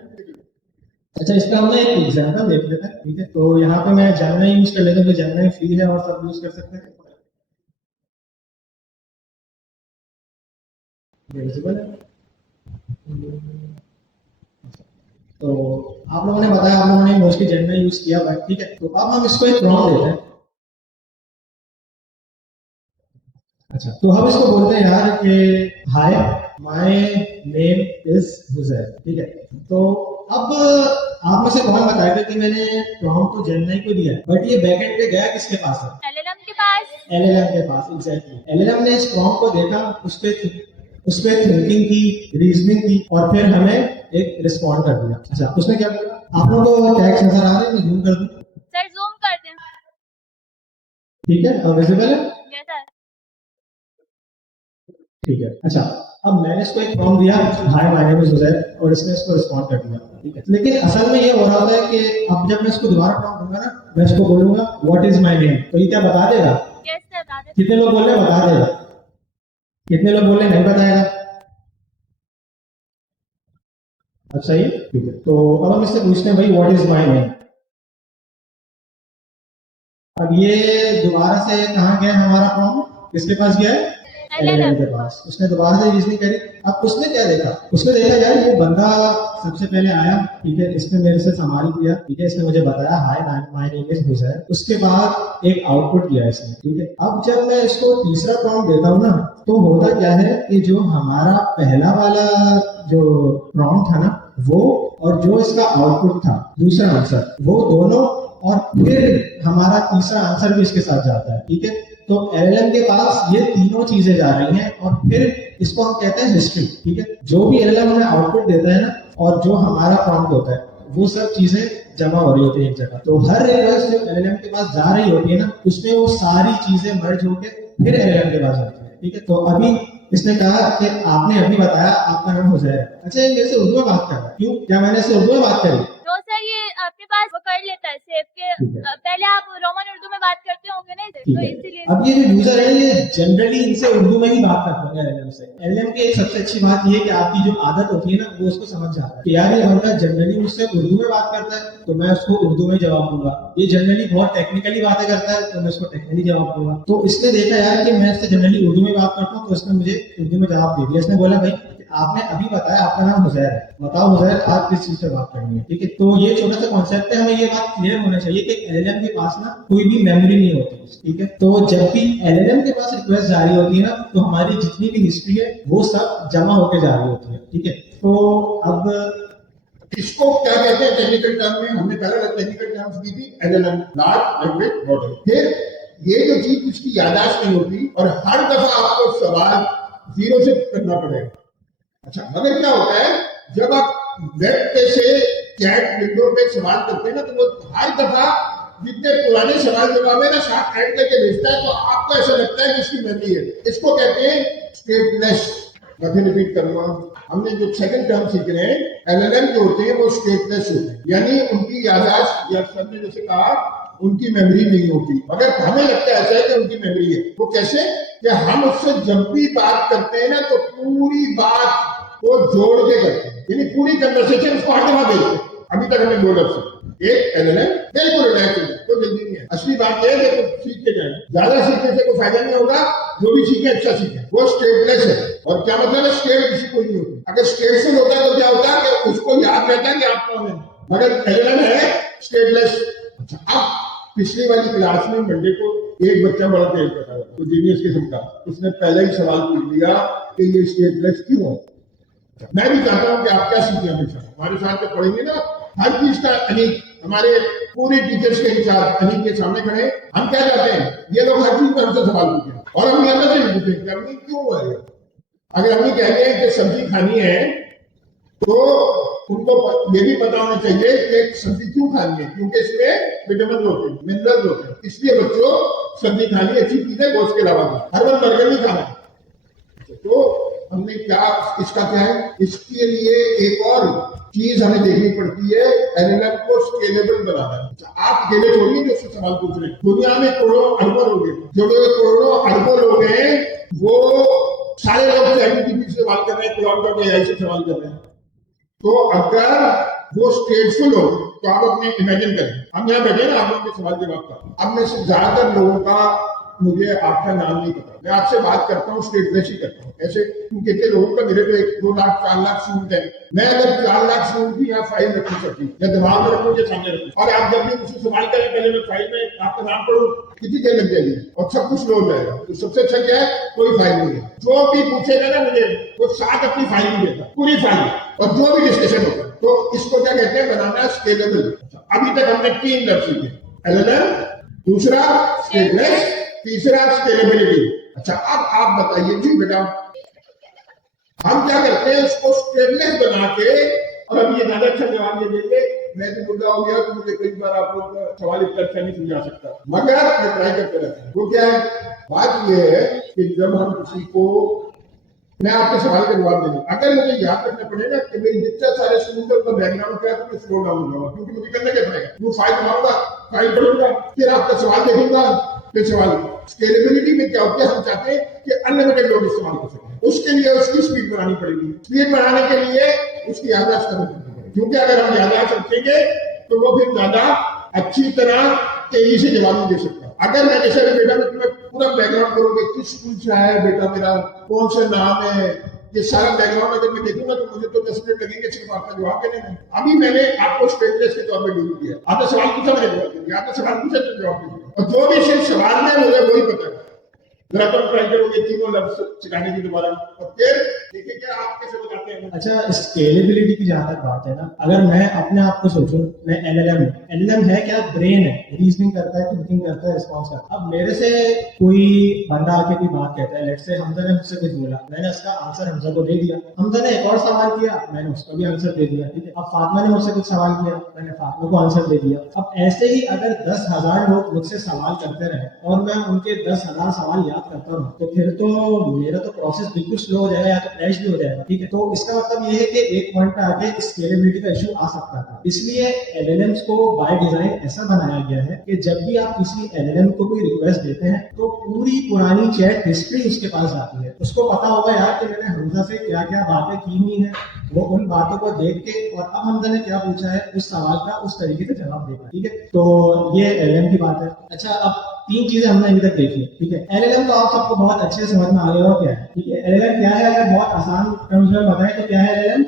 अच्छा, इसका हम एक एग्जांपल देख लेते हैं, ठीक है। तो यहाँ पे मैं जेमिनी यूज कर लेता हूँ, तो जेमिनी फ्री है और सब यूज कर सकते हैं, विजिबल है। तो आप लोगों ने बताया, आप लोगों ने मोस्टली जेमिनी यूज किया हुआ है, ठीक है। तो अब हम इसको एक प्रॉम्प्ट देते हैं। अच्छा, तो हम इसको बोलते हैं यार कि हाय माय नेम इज हुजैर, ठीक है। तो अब आप में से कौन बताएगा कि मैंने प्रॉम्प्ट तो जेमिनी को दिया है, बट ये बैकएंड पे गया किसके पास है? एलएलएम के पास। एलएलएम के पास, एग्जैक्टली। एलएलएम ने इस प्रॉम्प्ट को देखा, उस पे थिंकिंग की, रीजनिंग की और फिर हमें एक रिस्पॉन्ड कर दिया। अच्छा, उसने क्या बोला? आप लोगों को टैक्स नजर आ रहे हैं? मैं जूम कर दूं? सर जूम कर दें। ठीक है, अब विजिबल है? Yes sir. ठीक है। अच्छा, अब मैंने इसको एक प्रॉम्प्ट दिया, हाय माय नेम इज हुजैर, और इसने इसको रिस्पॉन्ड कर दिया, ठीक है। लेकिन असल में ये हो रहा है कि अब जब मैं इसको दोबारा प्रॉम्प्ट दूंगा ना, मैं इसको बोलूंगा व्हाट इज माय नेम, तो ये क्या बता देगा? यस सर, बता दें। कितने लोग बोल रहे हैं बता देगा? कितने लोग बोल रहे हैं नहीं बताएगा? अच्छा, ये ठीक है। तो अब हम इससे पूछते हैं भाई व्हाट इज माय नेम। अब ये दोबारा से कहाँ गया हमारा प्रॉम्प्ट? किसके पास गया है? एलएलएम के पास। उसने दोबारा से रीजनिंग करी। अब उसने क्या देखा? उसने देखा यार ये बंदा सबसे पहले आया, ठीक है, इसने मेरे से सवाल किया, ठीक है, इसने मुझे बताया हाय माय नेम इज हुजैर, उसके बाद एक आउटपुट दिया इसने, ठीक है। अब जब मैं इसको तीसरा प्रॉम्प्ट देता हूँ ना, तो होता क्या है कि जो हमारा पहला वाला जो प्रॉम्प्ट था ना, वो और जो इसका आउटपुट था, दूसरा आंसर, वो दोनों और फिर हमारा तीसरा आंसर भी इसके साथ जाता है, ठीक है। तो एलएलएम के पास ये तीनों चीजें जा रही हैं और फिर इसको हम कहते हैं हिस्ट्री, ठीक है। जो भी एलएलएम हमें आउटपुट देता है ना, और जो हमारा प्रॉम्प्ट होता है, वो सब चीजें जमा हो रही होती है एक जगह। तो हर रिक्वेस्ट जो एलएलएम के पास जा रही होती है ना, उसमें वो सारी चीजें मर्ज होकर फिर एलएलएम के पास जाती है, ठीक है। तो अभी इसने कहा कि आपने अभी बताया आपका नाम हुजैर है। अच्छा, ये मेरे से उर्दू में बात कर रहा है, क्यों? क्या मैंने इससे उर्दू में बात करी? तो सर ये आपके पास वो कर लेता है सेव के, पहले आप रोमन उर्दू में बात करते होंगे ना, तो इसीलिए। अब ये जो यूजर है ये जनरली इनसे उर्दू में ही बात करते हैं एलएलएम से। एलएलएम की एक सबसे अच्छी बात ये है कि आपकी जो आदत होती है ना, वो उसको समझ जाता है कि यार ये बंदा जनरली मुझसे उर्दू में बात करता है, तो मैं उसको उर्दू में जवाब दूंगा। ये जनरली बहुत टेक्निकली बातें करता है, तो मैं उसको टेक्निकली जवाब दूंगा। तो इसने देखा यार कि मैं इससे जनरली उर्दू में बात करता हूँ, तो इसने मुझे उर्दू में जवाब दे दिया। इसने बोला भाई आपने अभी बताया आपका नाम हुजैर है, बताओ हुजैर आप किस चीज पे बात करनी है, ठीक है। तो ये छोटा सा कॉन्सेप्ट है, हमें ये बात क्लियर होना चाहिए कि एलएलएम के पास ना कोई भी मेमोरी नहीं होती, ठीक है। तो जब भी एलएलएम के पास रिक्वेस्ट जारी होती है ना, तो हमारी जितनी भी हिस्ट्री है वो सब जमा होकर जा रही होती है, ठीक है। तो अब इसको क्या कहते हैं टेक्निकल टर्म में? हमने पहले टेक्निकल टर्म्स दी थी, एलएलएम, लार्ज लैंग्वेज मॉडल। फिर ये जो चीज उसकी यादाश्त नहीं होती और हर दफा आपको सवाल जीरो से करना पड़ेगा। अच्छा, मगर क्या होता है जब आप वेब पे से चैट विंडो पे सवाल करते हैं ना, तो वो हर दफा जितने पुराने सवाल जवाब है ना साथ ऐड करके भेजता है, तो आपको ऐसा लगता है कि इसकी मेमोरी है। इसको कहते हैं स्टेटलेस। मैं फिर रिपीट करूंगा, हमने जो सेकंड टर्म सीख रहे हैं, एलएलएम जो होते हैं वो स्टेटलेस होते हैं, यानी उनकी याददाश्त या सर ने जैसे कहा उनकी मेमोरी नहीं होती, मगर हमें लगता है ऐसा है कि उनकी मेमोरी है। वो कैसे कि हम उससे जब भी बात करते हैं ना तो पूरी बात को जोड़ के करते हैं, यानी पूरी कन्वर्सेशन उसको हर दफा भेजते हैं। अभी तक हमने 2 लफ्ज एक एलएलएम बिल्कुल रिलैक्स है, कोई जल्दी नहीं है। असली बात यह है कि सीख के जाए, ज्यादा सीखने से कोई फायदा नहीं होगा, जो भी सीखे अच्छा सीखे। वो स्टेटलेस है। और क्या मतलब है, स्टेट किसी को नहीं होती। अगर स्टेटफुल होता है तो क्या होता है कि उसको याद रहता है कि आप कौन है, मगर एलएलएम है स्टेटलेस। अब पिछली वाली क्लास में मंडे को एक बच्चा बड़ा तेज कर रहा था, तो जीनियस किस्म का, उसने पहले ही सवाल पूछ लिया कि ये स्टेटलेस क्यों है। मैं भी चाहता हूं कि आप क्या सीखें, हमेशा हमारे साथ तो पढ़ेंगे ना हर चीज का। अनीक हमारे पूरे टीचर्स के इंचार्ज अनीक के सामने खड़े, हम क्या चाहते हैं, ये लोग हर चीज पर हमसे सवाल पूछे और हम ये अंदर से पूछे कि अम्मी क्यों है। अगर अम्मी कहते हैं कि सब्जी खानी है तो उनको ये भी पता होना चाहिए कि सब्जी क्यों खानी है, क्योंकि इसमें विटामिन होते हैं, मिनरल होते हैं, इसलिए बच्चों सब्जी खानी अच्छी चीज है, गोश्त के अलावा हर बार बर्गर नहीं खाना। तो हमने क्या, इसका क्या है, इसके लिए एक और चीज हमें देखनी पड़ती है, एलएलएम को स्केलेबल बनाना। आप अकेले छोड़िए जो उससे सवाल पूछ रहे हैं, दुनिया में करोड़ों अरबों लोग हैं, जो करोड़ों अरबों लोग हैं वो सारे लोग चैटजीपीटी से सवाल कर रहे हैं, क्लाउड.ai से सवाल कर रहे हैं। तो अगर वो स्टेटफुल हो तो आप अपने इमेजिन करें, हम यहाँ बैठे ना, आप लोगों के सवाल जवाब का। अब में से ज्यादातर लोगों का मुझे आपका नाम नहीं पता, मैं आपसे बात करता हूँ स्टेटलेस ही करता हूँ। ऐसे कितने लोगों का, मेरे तो 1-2 लाख 4 लाख स्टूडेंट है, मैं अगर 4 लाख स्टूडेंट की यहाँ फाइल रखनी सकती या दिमाग में रखूँ या सामने रखूँ, और आप जब भी मुझसे सवाल करें पहले मैं फाइल में आपका नाम पढ़ूँ, कितनी देर लग जाएगी और सब कुछ लोड जाएगा। तो सबसे अच्छा क्या है, कोई फाइल नहीं है, जो भी पूछेगा ना मुझे वो साथ अपनी फाइल में देता, पूरी फाइल और जो भी डिस्कशन होगा। तो इसको क्या कहते हैं, बनाना स्केलेबल। अभी तक हमने 3 लफ्ज सीखे, एलएलएम, दूसरा स्टेटलेस, तीसरा स्केलेबिलिटी। अच्छा, अब आप बताइए जी बेटा, हम क्या करते हैं, उसको स्टेटलेस बना के, और अभी ये ज्यादा अच्छा जवाब दे देंगे, मैं तो मुद्दा हो गया तो मुझे कई बार आप लोग का सवाल इतना अच्छा नहीं समझा सकता, मगर मैं ट्राई करते रहता हूँ। वो क्या है, बात ये है कि जब हम किसी को, मैं आपके सवाल का जवाब दूंगा, अगर मुझे याद रखना पड़ेगा कि मेरी जितना सारे स्टूडेंट का बैकग्राउंड क्या है तो मैं स्लो डाउन हो जाऊंगा, क्योंकि मुझे करना क्या पड़ेगा, वो फाइल बनाऊंगा, फाइल पढ़ूंगा, फिर आपका सवाल देखूंगा, फिर सवाल। स्केलेबिलिटी में क्या होता है, हम चाहते हैं कि अनलिमिटेड लोग इस्तेमाल कर सकें, उसके लिए उसकी स्पीड बढ़ानी पड़ेगी। स्पीड बढ़ाने के लिए उसकी याददाश्त करनी पड़ेगी, क्योंकि अगर हम याददाश्त रखेंगे तो वो फिर ज्यादा अच्छी तरह तेजी से जवाब नहीं दे सकता। अगर मैं जैसे बेटा मैं तुम्हें पूरा बैकग्राउंड करूंगा, किस स्कूल से आया है बेटा, मेरा कौन सा नाम है, ये सारा बैकग्राउंड अगर मैं देखूंगा तो मुझे तो 10 मिनट लगेंगे सिर्फ आपका जवाब देने में। अभी मैंने आपको स्टेटलेस के तौर पर डील किया, आपने सवाल पूछा मैंने जवाब दिया, आपने सवाल पूछा तो जवाब दिया, और जो भी सिर्फ सवाल में मुझे वही पता है। जरा तुम ट्राई करोगे तीनों लफ्ज सिखाने की दोबारा, और फिर देखिए क्या आप कैसे बताते हैं। अच्छा, स्केलेबिलिटी की जहां तक बात है ना, अगर मैं अपने आप को सोचूं, मैं एलएलएम है क्या, ब्रेन है, रीजनिंग करता है, थिंकिंग करता है, रिस्पॉन्स करता है। अब मेरे से कोई बंदा आके कोई बात कहता है, लेट्स से हमजा ने मुझसे कुछ बोला, मैंने उसका आंसर हमजा को दे दिया, हमजा ने एक और सवाल किया, मैंने उसका भी आंसर दे दिया, ठीक है। अब फातिमा ने मुझसे कुछ सवाल किया, मैंने फातिमा को आंसर दे दिया। अब ऐसे ही अगर 10,000 लोग मुझसे सवाल करते रहे और मैं उनके 10,000 सवाल याद करता हूँ, तो फिर तो मेरा तो प्रोसेस बिल्कुल स्लो हो जाएगा या तो क्रैश भी हो जाएगा, ठीक है। तो इसका मतलब ये है कि एक पॉइंट पे आके स्केलेबिलिटी का इशू आ सकता था। इसलिए एलएलएम्स को बाय डिजाइन ऐसा बनाया गया है कि जब भी आप किसी एलएलएम को कोई रिक्वेस्ट देते हैं तो पूरी पुरानी चैट हिस्ट्री उसके पास जाती है, उसको पता होगा यार कि मैंने हमजा से क्या क्या बातें की हुई है, वो उन बातों को देख के और अब हमजा ने क्या पूछा है उस सवाल का उस तरीके से जवाब देगा, ठीक है। तो ये एलएलएम की बात है। अच्छा, अब 3 चीजें हमने अभी तक देखी, ठीक है। एलएलएम तो आप सबको बहुत अच्छे से समझ में आ गया हो क्या है, ठीक है। एलएलएम क्या है, अगर बहुत आसान टर्म्स में बताएं तो क्या है एलएलएम,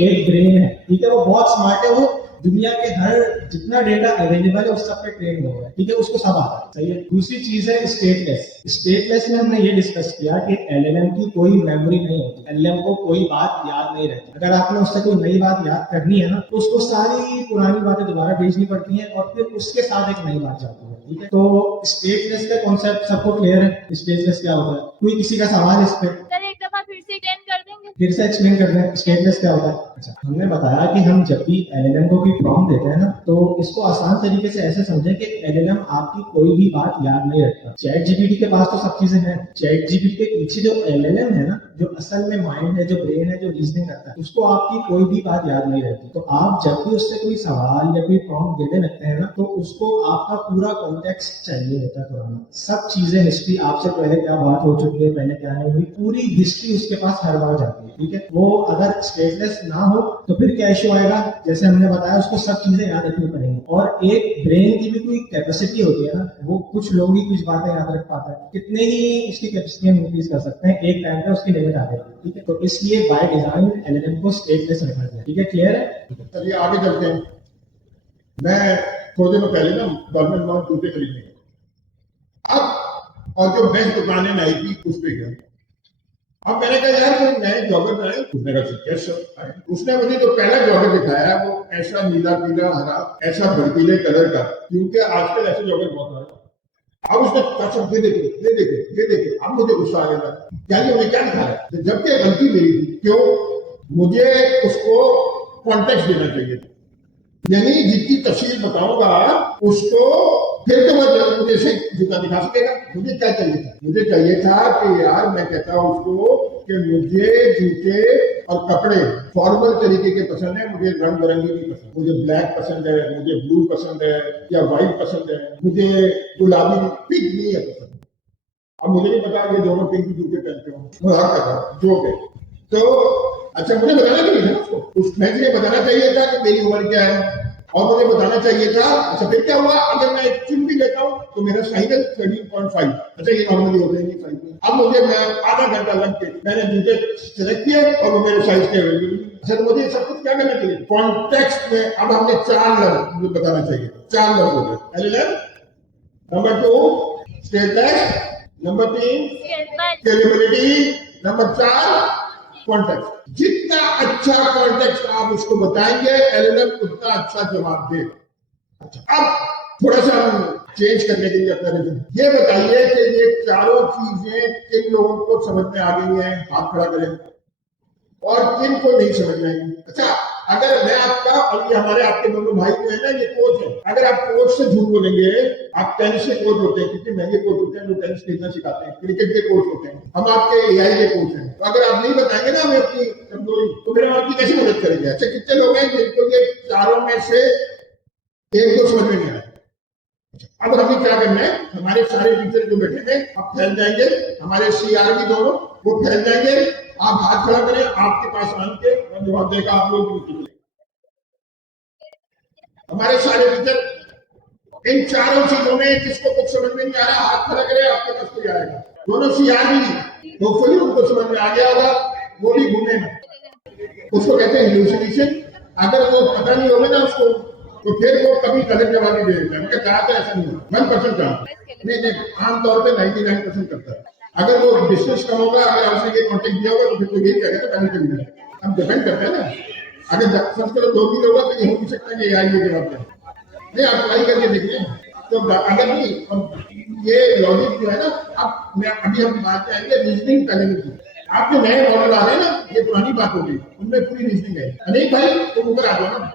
एक ब्रेन है, ठीक है। वो बहुत स्मार्ट है, वो दुनिया के हर जितना डेटा अवेलेबल है उस सब पे ट्रेन हुआ है, ठीक है, उसको सब आता है, सही है। दूसरी चीज है स्टेटलेस। स्टेटलेस में हमने ये डिस्कस किया कि एलएलएम की कोई मेमोरी नहीं होती, एलएलएम को कोई बात याद नहीं रहती। अगर आपने उससे कोई नई बात याद करनी है ना तो उसको सारी पुरानी बातें दोबारा भेजनी पड़ती हैं और फिर उसके साथ एक नई बात जाती है। ठीक है। तो स्टेटलेस का कॉन्सेप्ट सबको क्लियर है? स्टेटलेस क्या होता है? कोई किसी का सवाल इस पे? सर एक दफा फिर से एक्सप्लेन कर देंगे? फिर से एक्सप्लेन कर दें स्टेटलेस क्या होता है। अच्छा, हमने बताया कि हम जब भी एलएलएम को कोई प्रॉम्प्ट देते हैं ना, तो इसको आसान तरीके से ऐसे समझें कि एलएलएम आपकी कोई भी बात याद नहीं रखता। चैट जीपीटी के पास तो सब चीजें हैं। चैट जीपीटी के पीछे जो एलएलएम है ना, जो असल में माइंड है, जो ब्रेन है, जो रीजनिंग करता है, उसको आपकी कोई भी बात याद नहीं रहती। तो आप जब भी उससे कोई सवाल या कोई प्रॉम्प्ट देने लगते हैं ना, तो उसको आपका पूरा कॉन्टेक्स्ट चाहिए होता है पुराना। सब चीजें, हिस्ट्री, आपसे पहले क्या बात हो चुकी है, पहले क्या नहीं हुई, पूरी हिस्ट्री उसके पास हर बार जाती है। ठीक है। वो अगर स्टेटलेस ना हो तो फिर क्या इश्यू आएगा? जैसे हमने बताया, उसको सब चीजें याद रखनी पड़ेंगी। और एक ब्रेन की भी कोई कैपेसिटी होती है ना, वो कुछ लोग ही कुछ बातें याद रख पाते हैं। कितने ही इसकी कैपेसिटी हम इंक्रीज कर सकते हैं, एक टाइम पे उसकी लिमिट आ जाएगी। ठीक है। तो इसलिए बाय डिजाइन एलएलएम को स्टेटलेस रखा गया। ठीक है, क्लियर है? चलिए आगे चलते हैं। मैं थोड़े दिनों पहले ना गवर्नमेंट मॉल जूते खरीदने गया। अब और जो बेस्ट दुकान है नाइकी, उस पे गया। अब मैंने कहा यार कोई नए जॉगर आए। उसने कहा उसने मुझे जो पहला जॉगर दिखाया वो ऐसा नीला पीला हरा ऐसा भड़कीले कलर का, क्योंकि आजकल ऐसे जॉगर बहुत आ। अब उसने कहा ये देखो ये देखो ये देखो। अब मुझे गुस्सा आ गया, क्या ये उन्हें क्या दिखा रहा है? जबकि गलती मेरी थी। क्यों? मुझे उसको कॉन्टेक्स्ट देना चाहिए था। यानी जितनी तफसील बताऊंगा उसको फिर तो वो मुझे से जूता दिखा सकेगा। मुझे क्या चाहिए था? मुझे चाहिए था कि यार मैं कहता हूं उसको कि मुझे जूते और कपड़े फॉर्मल तरीके के पसंद है, मुझे रंग बिरंगी नहीं पसंद। मुझे ब्लैक पसंद है, मुझे ब्लू पसंद है या व्हाइट पसंद है, मुझे गुलाबी पिंक नहीं है पसंद। अब मुझे नहीं पता ये दोनों पिंक जूते पहनते हो, मैं हर कहता जो के तो अच्छा मुझे बताना चाहिए था उसको। उस मैच बताना चाहिए था कि मेरी उम्र क्या है और मुझे बताना चाहिए था। अच्छा फिर क्या हुआ? अगर मैं एक चिन्ह भी लेता हूँ तो मेरा साइज है 13.5। अच्छा ये नॉर्मली होता है नहीं साइज। अब मुझे मैं आधा घंटा लग के मैंने जूते सिलेक्ट किए और वो मेरे साइज के अवेलेबल। अच्छा तो मुझे सब कुछ क्या करना चाहिए? कॉन्टेक्स्ट में अब हमने 4 लफ्ज मुझे बताना चाहिए। 4 लफ्ज हो गए। LLM, number 2 stateless, number 3 scalability, number 4 context. जितना अच्छा कॉन्टेक्स्ट आप उसको बताएंगे एलएलएम उतना अच्छा जवाब दे। अच्छा अब थोड़ा सा हम चेंज करने के लिए अपना रिजन ये बताइए कि ये चारों चीजें किन लोगों को समझ में आ गई हैं? हाथ खड़ा करें। और किन को नहीं समझ में आएगी? अच्छा अगर मैं आपका और ये हमारे आपके दोनों भाई जो है ना, ये कोच है। अगर आप कोच से झूठ बोलेंगे, आप टेनिस के कोच होते हैं, कितने महंगे कोच होते हैं जो टेनिस खेलना सिखाते हैं, क्रिकेट के कोच होते हैं, हम आपके एआई के कोच हैं। तो अगर आप नहीं बताएंगे ना हमें अपनी कमजोरी, तो फिर हम आपकी कैसे मदद करेंगे? अच्छा कितने लोग हैं जिनको ये चारों में से एक को समझ में नहीं आया? अब हमें क्या करना है? हमारे सारे टीचर जो बैठे हैं अब फैल जाएंगे, हमारे सीआर भी दोनों वो फैल जाएंगे। आप हाथ खड़ा करें, आपके पास आन के और जवाब देगा आप लोग। हमारे सारे टीचर इन चारों चीजों में जिसको कुछ समझ में नहीं आ रहा हाथ खड़ा करे, आपके पास कोई आएगा। दोनों सीआर भी तो फुली उनको समझ में आ गया होगा, वो भी घूमे ना। उसको कहते हैं हेलुसिनेशन। अगर वो पता नहीं होगा ना उसको तो फिर वो कभी गलत जवाब नहीं दे देता है। उनका चाहता है ऐसा नहीं होगा। 1% चाहता नहीं, आमतौर पर 99% करता है। अगर वो डिस्टेंस कम होगा, अगर आपने ये कॉन्टेक्ट दिया होगा तो फिर तो यही कहेगा पहले चल जाए। हम डिपेंड करते हैं ना। अगर फर्स्ट करो 2 भी होगा तो ये हो भी सकता है कि एआई ये जवाब दे। नहीं आप ट्राई करके देखिए। तो अगर नहीं ये लॉजिक जो है ना, अब मैं अभी हम बात आएंगे रीजनिंग करने की। आप जो नए मॉडल आ रहे हैं ना, ये पुरानी बात होगी, उनमें पूरी रीजनिंग है। अनेक भाई तुम ऊपर आ जाओ ना।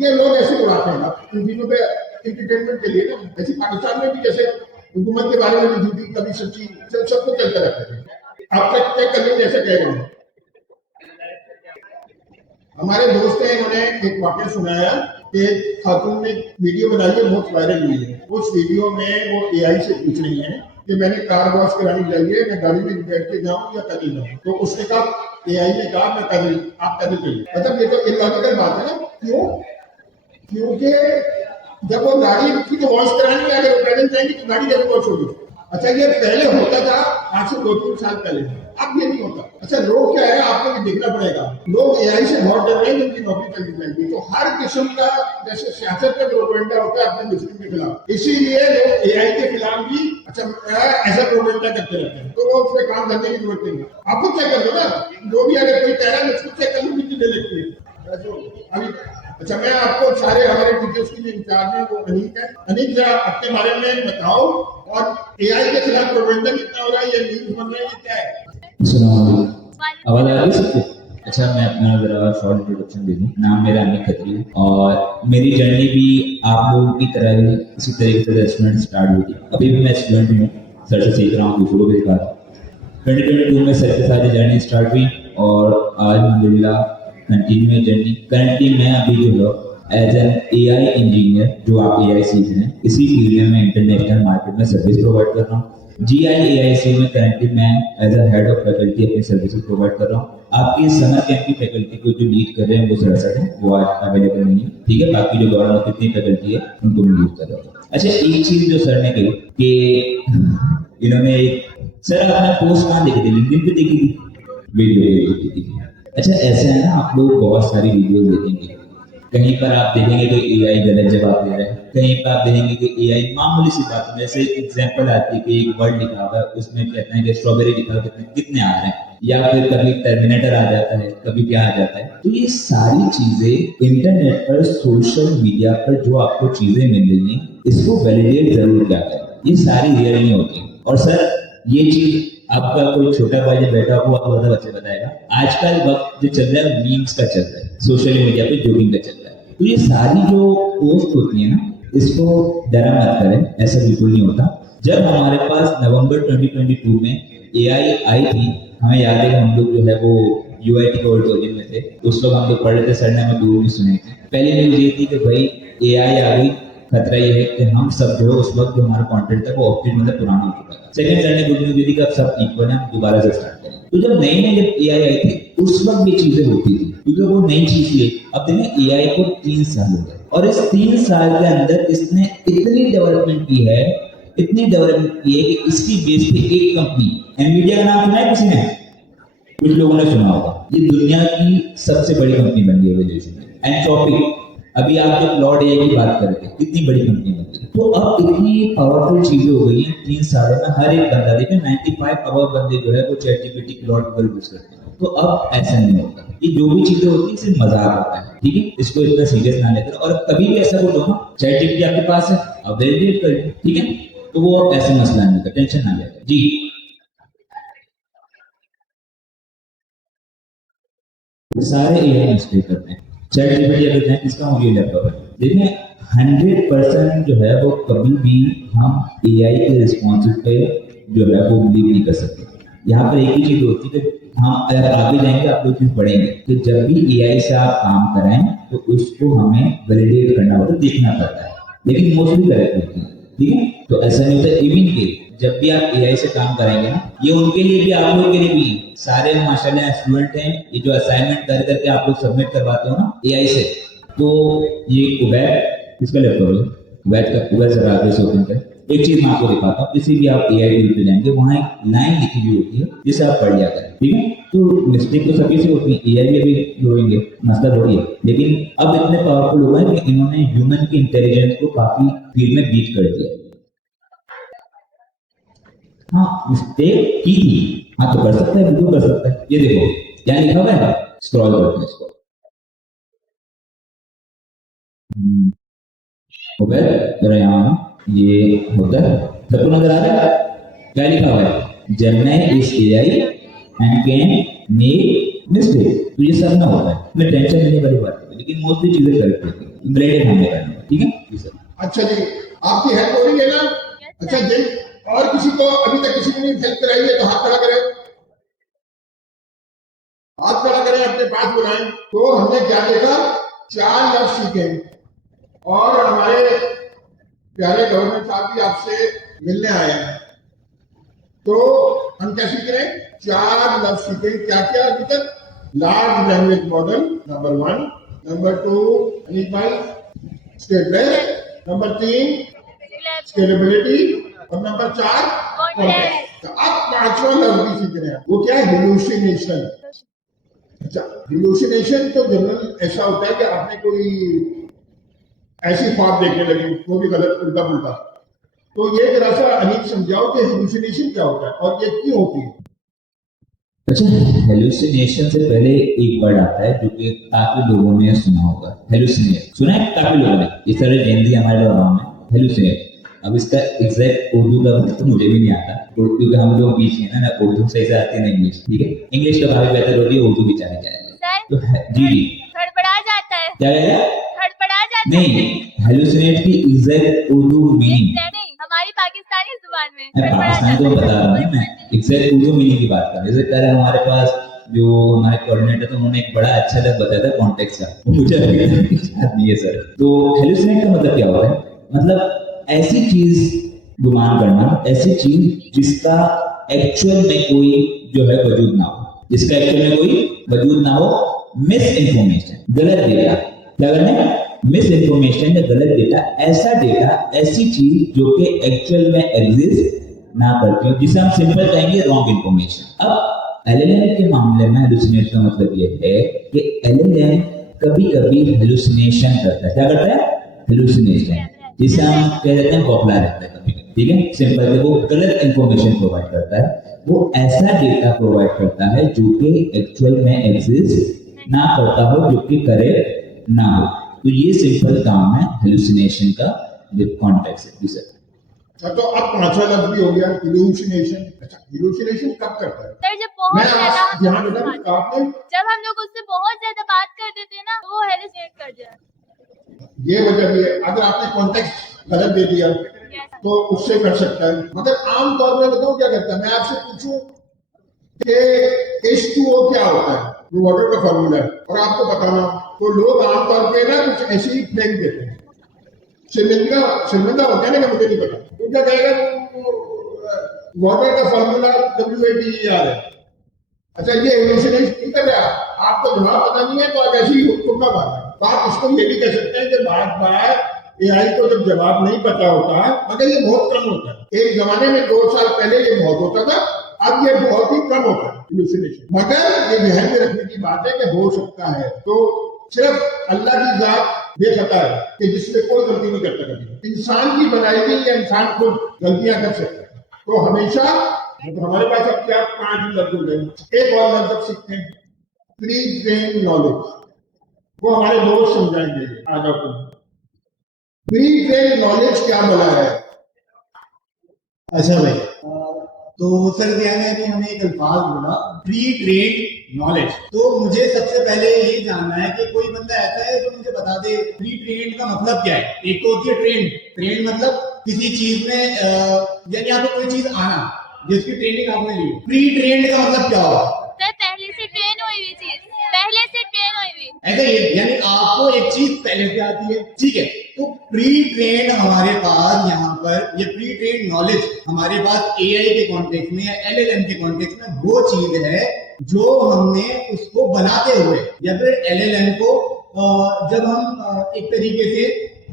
ये लोग ऐसे उड़ाते हैं आप इन चीजों पे एंटरटेनमेंट के लिए ना। ऐसे पाकिस्तान में भी जैसे हुकूमत के बारे में भी झूठी कभी सच्ची सबको चलता रहता है। आप तक चेक करने जैसे कह रहे हैं। हमारे दोस्त हैं, इन्होंने एक वाक्य सुनाया कि खातून ने वीडियो बनाई है, बहुत वायरल हुई है। उस वीडियो में वो एआई से पूछ रही है कि मैंने कार वॉश करानी चाहिए, मैं गाड़ी में बैठ के जाऊं या पैदल जाऊं? तो उसने कहा, एआई ने कहा मैं पैदल, आप पैदल चलिए। मतलब ये तो इलॉजिकल बात है ना। क्यों? क्योंकि जब वो गाड़ी की तो वॉश करानी है, अगर वो पैदल जाएंगे तो गाड़ी कैसे वॉश होगी? अच्छा ये पहले होता था, आज से 2-3 साल पहले, अब ये नहीं होता। अच्छा लोग क्या है, आपको भी देखना पड़ेगा। लोग एआई से बहुत डर रहे हैं, जिनकी नौकरी चली जाएगी। तो हर किस्म का जैसे सियासत का प्रोपेगेंडा होता है अपने मुस्लिम के खिलाफ, इसीलिए लोग एआई के खिलाफ भी ऐसा प्रोपेगेंडा करते रहते हैं। तो वो उसमें काम करने की जरूरत नहीं है। आपको चेक कर लो ना, जो भी अगर कोई कह रहा है उसको चेक कर लो, कितनी देर लगती है। अभी अच्छा, मैं आपको सारे हमारे टीचर्स की जो इंचार्ज है वो अनीक है। अनीक जरा अपने बारे में बताओ, और एआई के खिलाफ प्रबंधन कितना हो रहा है, ये न्यूज बन रहा है, ये क्या है? आवाज आ रही है सबको? अच्छा, मैं अपना जरा शॉर्ट इंट्रोडक्शन दे दूं। नाम मेरा अमित खत्री है और मेरी जर्नी भी आप लोगों की तरह ही इसी तरीके से रेस्टोरेंट स्टार्ट हुई थी। अभी भी मैं स्टूडेंट हूँ, सर से सीख रहा हूँ, दूसरों को भी दिखा रहा हूँ। 2022 में सर के साथ जर्नी स्टार्ट हुई और आज अल्हम्दुलिल्लाह कंटिन्यू है जर्नी। करंटली मैं अभी जो है एज एन एआई इंजीनियर, जो आप एआई सीख रहे हैं, इसी फील्ड में मैं इंटरनेशनल मार्केट में सर्विस प्रोवाइड कर रहा हूँ। GIAIC में करंटली मैं as a head of faculty अपनी सर्विसेज प्रोवाइड कर रहा हूँ। आपकी समर कैंप की फैकल्टी को जो लीड कर रहे हैं वो सर है, वो आज अवेलेबल नहीं है, ठीक है। बाकी जो गवर्नमेंट कितनी फैकल्टी है उनको मैं लीड कर रहा हूँ। अच्छा, एक चीज जो सर ने कही कि इन्होंने सर आपने पोस्ट कहाँ देखी थी? लिंक्डइन पे देखी थी, वीडियो देखी थी। अच्छा, ऐसा है ना, आप लोग बहुत सारी वीडियोस देखेंगे, कहीं पर आप देखेंगे कि एआई गलत जवाब दे रहा है, कहीं पर आप देखेंगे कि एआई मामूली सी बात में, जैसे एग्जांपल आती है कि एक वर्ड लिखा हुआ है, उसमें कहते हैं कि स्ट्रॉबेरी लिखा हुआ कितने आ रहे हैं, या फिर कभी टर्मिनेटर आ जाता है, कभी क्या आ जाता है। तो ये सारी चीजें इंटरनेट पर, सोशल मीडिया पर जो आपको चीजें मिल रही हैं, इसको वैलिडेट जरूर किया करें, ये सारी रियल नहीं होती। और सर ये चीज आपका कोई छोटा भाई जो बैठा हुआ आपको ज्यादा बच्चे बताएगा, आजकल वक्त जो चल रहा है मीम्स का चल रहा है, सोशल मीडिया पे जोकिंग का चल रहा है। तो ये सारी जो पोस्ट होती है ना, इसको डरा मत करें, ऐसा बिल्कुल नहीं होता। जब हमारे पास नवंबर 2022 में एआई आई थी, हमें याद है कि हम लोग जो है वो UIT के ऑडिटोरियम में थे, उस वक्त हम लोग पढ़ रहे थे, सर ने हमें दूर भी सुनी थी। पहली न्यूज ये थी कि भाई एआई आ गई, खतरा ये है कि हम सब जो उस वक्त जो हमारा कंटेंट था वो ऑब्जेक्ट मतलब पुराना हो चुका था। सेकंड सर ने गुड न्यूज दी कि अब सब इक्वल है, हम दोबारा से स्टार्ट करें। तो जब जब एआई आई थी, उस वक्त ये चीजें होती थी, क्योंकि वो नई चीज थी। अब देखें एआई को 3 साल हो गए और इस 3 साल के अंदर इसने इतनी डेवलपमेंट की है, इतनी डेवलपमेंट की है कि इसकी बेस पे एक कंपनी, एनवीडिया का नाम सुना है किसी ने? कुछ लोगों ने सुना होगा। ये दुनिया की सबसे बड़ी कंपनी बन गई एवोल्यूशन में। एंथ्रोपिक, अभी आप जो क्लाउड एआई की बात कर रहे थे, कितनी बड़ी कंपनी बन गई। तो अब इतनी पावरफुल चीजें हो गई हैं 3 सालों में। हर एक बंदा, देखें 95 अबव बंदे जो है वो ChatGPT क्लाउड पर यूज करते हैं। तो अब ऐसा नहीं होता, ये जो भी चीजें होती है सिर्फ मजाक होता है, ठीक है, इसको इतना सीरियस ना लेकर। और कभी भी ऐसा बोलो ना, ChatGPT आपके पास है, अब वैलिडेट कर, ठीक है, तो वो अब ऐसे मसला नहीं होता, टेंशन ना लेकर जी। सारे एआई मिस्टेक करते हैं। ChatGPT अगर देखें, इसका मुझे लैपटॉप है, देखें 100% जो है वो कभी भी हम एआई के रिस्पॉन्स पे जो है वो बिलीव नहीं कर सकते। यहाँ पर एक ही चीज होती है कि हम अगर आगे जाएंगे आप लोग चीज पढ़ेंगे कि जब भी एआई से आप काम कराएं तो उसको हमें वैलिडेट करना होता है, देखना पड़ता है, लेकिन मोस्टली करेक्ट होती है, ठीक है। तो ऐसा नहीं होता। इवन के जब भी आप एआई से काम कराएंगे ना, ये उनके लिए भी, आप लोग के लिए भी, सारे माशाल्लाह स्टूडेंट हैं, ये जो असाइनमेंट कर करके आप लोग सबमिट करवाते हो ना एआई से, तो ये उबैद किसका लैपटॉप है? उबैद का। उबैद सर आगे से ओपन करें। एक चीज मैं आपको दिखाता हूँ, किसी भी आप एआई टूल पे जाएंगे, वहाँ एक लाइन लिखी हुई होती है जिसे आप पढ़ लिया करें, ठीक है। तो मिस्टेक तो सभी से होती है, एआई में भी होंगे, मसला थोड़ी है। लेकिन अब इतने पावरफुल हो गए कि इन्होंने ह्यूमन की इंटेलिजेंस को काफी फील्ड में बीट कर दिया। हाँ, मिस्टेक की थी, हाँ तो कर सकता है, बिल्कुल कर सकता है। ये देखो क्या लिखा हुआ है, स्क्रॉल करते हैं इसको। हो गया जरा, यहाँ ये होता है, सबको नजर आ रहा है क्या लिखा हुआ है? Gemini is AI and can make mistake। तो ये सब ना होता है, मैं टेंशन लेने वाली बात है, लेकिन मोस्टली चीजें करेक्ट होती है, ब्रेड हमने करना है, ठीक है जी सर। अच्छा जी, आपकी हेल्प हो रही है ना? अच्छा जी, और किसी को अभी तक किसी ने हेल्प कराई है तो हाथ खड़ा करें, हाथ खड़ा करें, अपने पास बुलाएं। तो हमने क्या देखा, 4 लफ्ज सीखे और हमारे प्यारे गवर्नर साहब भी आपसे मिलने आए हैं। तो हम क्या सीख रहे हैं? 4 लफ्ज सीखे। क्या क्या अभी तक? Large language model number 1, number 2 Anil भाई स्टेटलेस, नंबर 3 स्केलेबिलिटी और नंबर 4 कॉन्टेक्स्ट। अब 5वां लफ्ज भी सीख रहे हैं, वो क्या है? हेलुसिनेशन। अच्छा, हेलुसिनेशन तो जनरल ऐसा होता है कि आपने कोई ऐसी ख्वाब देखने लगी, वो भी गलत, उल्टा पुल्टा। तो ये जरा सा अनिल समझाओ कि हेलुसिनेशन क्या होता है और ये क्यों होती है? अच्छा, हेलुसिनेशन से पहले एक वर्ड आता है जो कि काफी लोगों ने सुना होगा, हेलुसिनेट। सुना है काफी लोगों ने, इस तरह हिंदी हमारे नाम है हेलुसिनेट। अब इसका एग्जैक्ट उर्दू का मतलब तो मुझे भी नहीं आता, क्योंकि हम लोग बीच में ना उर्दू सही से आती है ना इंग्लिश, ठीक है। इंग्लिश तो काफी बेहतर होती है, उर्दू भी चाहे जाए तो जी जी गड़बड़ा जाता है, क्या कहेगा, गड़बड़ा जाता है। नहीं, हेलुसिनेट की एग्जैक्ट उर्दू मीनिंग, नहीं, हमारी पाकिस्तानी जुबान में पाकिस्तानी तो बता रहा हूँ मैं, एग्जैक्ट उर्दू मीनिंग की बात कर रहा हूँ। जैसे कल हमारे पास जो हमारे कोऑर्डिनेटर थे उन्होंने एक बड़ा अच्छा लफ्ज बताया था कॉन्टेक्स्ट का, वो मुझे अभी याद नहीं है सर। तो हेलुसिनेट का मतलब क्या होता है, मतलब ऐसी चीज गुमान करना, ऐसी चीज जिसका एक्चुअल में कोई जो है वजूद ना हो, जिसका एक्चुअल में कोई वजूद ना हो, मिस इन्फॉर्मेशन, गलत डेटा, क्या करना है, मिस इन्फॉर्मेशन या गलत डेटा, ऐसा डेटा, ऐसी चीज जो कि एक्चुअल में एग्जिस्ट ना करती हो, जिसे हम सिंपल कहेंगे रॉन्ग इन्फॉर्मेशन। अब एलएलएम के मामले में हेलुसिनेट का मतलब ये है कि एलएलएम कभी कभी हेलुसिनेशन करता है, क्या करता है, हेलुसिनेशन, जिसे हम कह देते हैं बौखला रहता है कभी, ठीक है, सिंपल है, वो गलत इंफॉर्मेशन प्रोवाइड करता है, वो ऐसा डेटा प्रोवाइड करता है जो कि एक्चुअल में एग्जिस्ट ना करता हो, जो कि करेक्ट ना हो। तो ये सिंपल काम है हेलुसिनेशन का, जो कॉन्टेक्स्ट है सर। अच्छा, तो अब पांचवा लफ्ज भी हो गया इल्यूमिनेशन। अच्छा, इल्यूमिनेशन कब करता है? सर जब बहुत ज्यादा आपने जब हम लोग उससे बहुत ज्यादा बात कर देते हैं ना, तो वो हेलुसिनेट कर जाता है। ये वजह भी है, अगर आपने कॉन्टेक्स्ट गलत दे दिया तो उससे कर सकता है। मगर आमतौर पर बताऊं क्या करता है, मैं आपसे पूछूं कि H2O क्या होता है, वो वाटर का फॉर्मूला है, और आपको बताना, तो लोग आमतौर पर ना कुछ ऐसे ही फेंक देते हैं, शर्मिंदा होता है ना, मुझे नहीं पता, तो क्या कहेगा वाटर का फॉर्मूला WATER है। अच्छा, ये हेलुसिनेशन नहीं कर रहा, आपको जवाब पता नहीं है तो आप ऐसे ही तुक्का मारना। तो आप उसको ये भी कह सकते हैं कि बार बार AI को जब जवाब नहीं पता होता, मगर ये बहुत कम होता है। एक जमाने में 2 साल पहले ये बहुत होता था, अब ये बहुत ही कम होता है हेलुसिनेशन। मगर ये ध्यान में रखने की बात है कि हो सकता है, तो सिर्फ अल्लाह की जात बेखता है कि जिसमें कोई गलती नहीं करता कभी। इंसान की बनाई हुई या इंसान खुद गलतियां कर सकता है, तो हमेशा तो हमारे पास अब क्या 5 लफ्ज हो गए, एक और लफ्ज सीखते हैं, प्री ट्रेन नॉलेज, वो हमारे दोस्त समझाएंगे आज आपको। प्री ट्रेन नॉलेज क्या बोला है? अच्छा भाई, तो सर ध्यान है कि हमने एक अल्फाज बोला प्री ट्रेन नॉलेज, तो मुझे सबसे पहले ये जानना है कि कोई बंदा ऐसा है जो मुझे बता दे प्री ट्रेन का मतलब क्या है। एक तो होती है ट्रेन मतलब किसी चीज में यानी आपको कोई चीज आना जिसकी ट्रेनिंग आपने ली। प्री ट्रेन का मतलब क्या होगा? सर पहले से ट्रेन हुई हुई चीज, पहले से ट्रेन हुई हुई, ऐसा ही, यानी आपको एक चीज पहले से आती है, ठीक है। तो प्री ट्रेन हमारे पास यहाँ पर ये प्री ट्रेन नॉलेज हमारे पास AI के कॉन्टेक्स्ट में या LLM के कॉन्टेक्स्ट में वो चीज है जो हमने उसको बनाते हुए या फिर LLM को जब हम एक तरीके से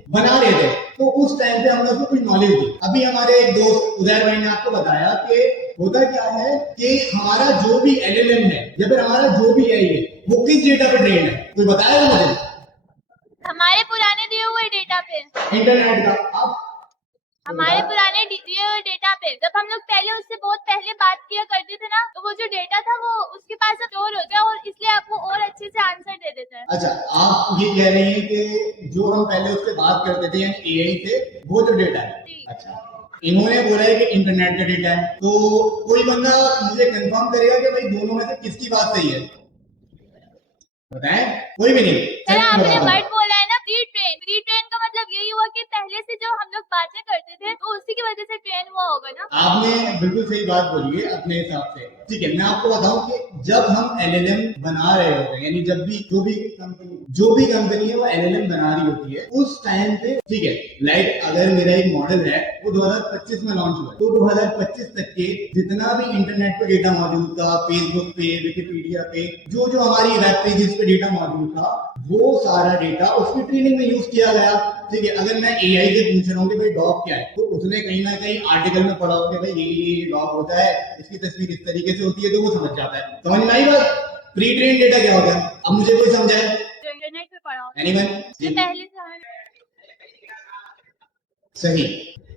बना रहे थे तो उस टाइम पे हमने उसको कुछ नॉलेज दी। अभी हमारे एक दोस्त उदय भाई ने आपको बताया कि होता क्या है कि हमारा जो भी LLM है या फिर हमारा जो भी AI है वो किस डेटा पे ट्रेन है, कोई बताएगा मुझे? हमारे पुराने दिए हुए डेटा पे, इंटरनेट का। अब हमारे पुराने दिए हुए डेटा पे जब हम लोग पहले उससे बहुत पहले बात किया करते थे ना, तो वो जो डेटा था वो उसके पास स्टोर हो गया और इसलिए आपको और अच्छे से आंसर दे देता है। अच्छा, आप ये कह रही हैं कि जो हम पहले उससे बात करते थे यानी AI से, वो जो डेटा है, अच्छा इन्होंने बोला है कि इंटरनेट का डेटा है, तो कोई बंदा मुझे कंफर्म करेगा कि भाई दोनों में से किसकी बात सही है? बताएं, कोई भी नहीं। सर आपने वर्ड बोला है ना प्री ट्रेन का मतलब यही हुआ कि पहले से जो हम लोग बातें करते थे तो उसी की वजह से ट्रेन हुआ होगा ना। आपने बिल्कुल सही बात बोली है अपने हिसाब से, ठीक है। मैं आपको बताऊं कि जब हम LLM बना रहे होते हैं, यानी जब भी जो भी कंपनी है वो LLM बना रही होती है उस टाइम पे, ठीक है, लाइक अगर मेरा एक मॉडल है वो 2025 में लॉन्च हुआ, तो 2025 तक के जितना भी इंटरनेट पे डेटा मौजूद था, फेसबुक पे, विकिपीडिया पे, जो हमारी वेब पेजेस पे डेटा मौजूद था, वो सारा डेटा उसकी ट्रेनिंग में यूज किया गया, ठीक है। अगर मैं AI से पूछ रहा हूँ कि भाई डॉग क्या है, तो उसने कहीं ना कहीं आर्टिकल में पढ़ा होगा भाई ये डॉग होता है, इसकी तस्वीर इस तरीके से होती है, तो वो समझ जाता है। समझ में आई बात? प्री ट्रेन डेटा क्या होता है? अब मुझे कोई समझाए? जो इंटरनेट पे पढ़ा होगा, एनीवन? पहले से सही।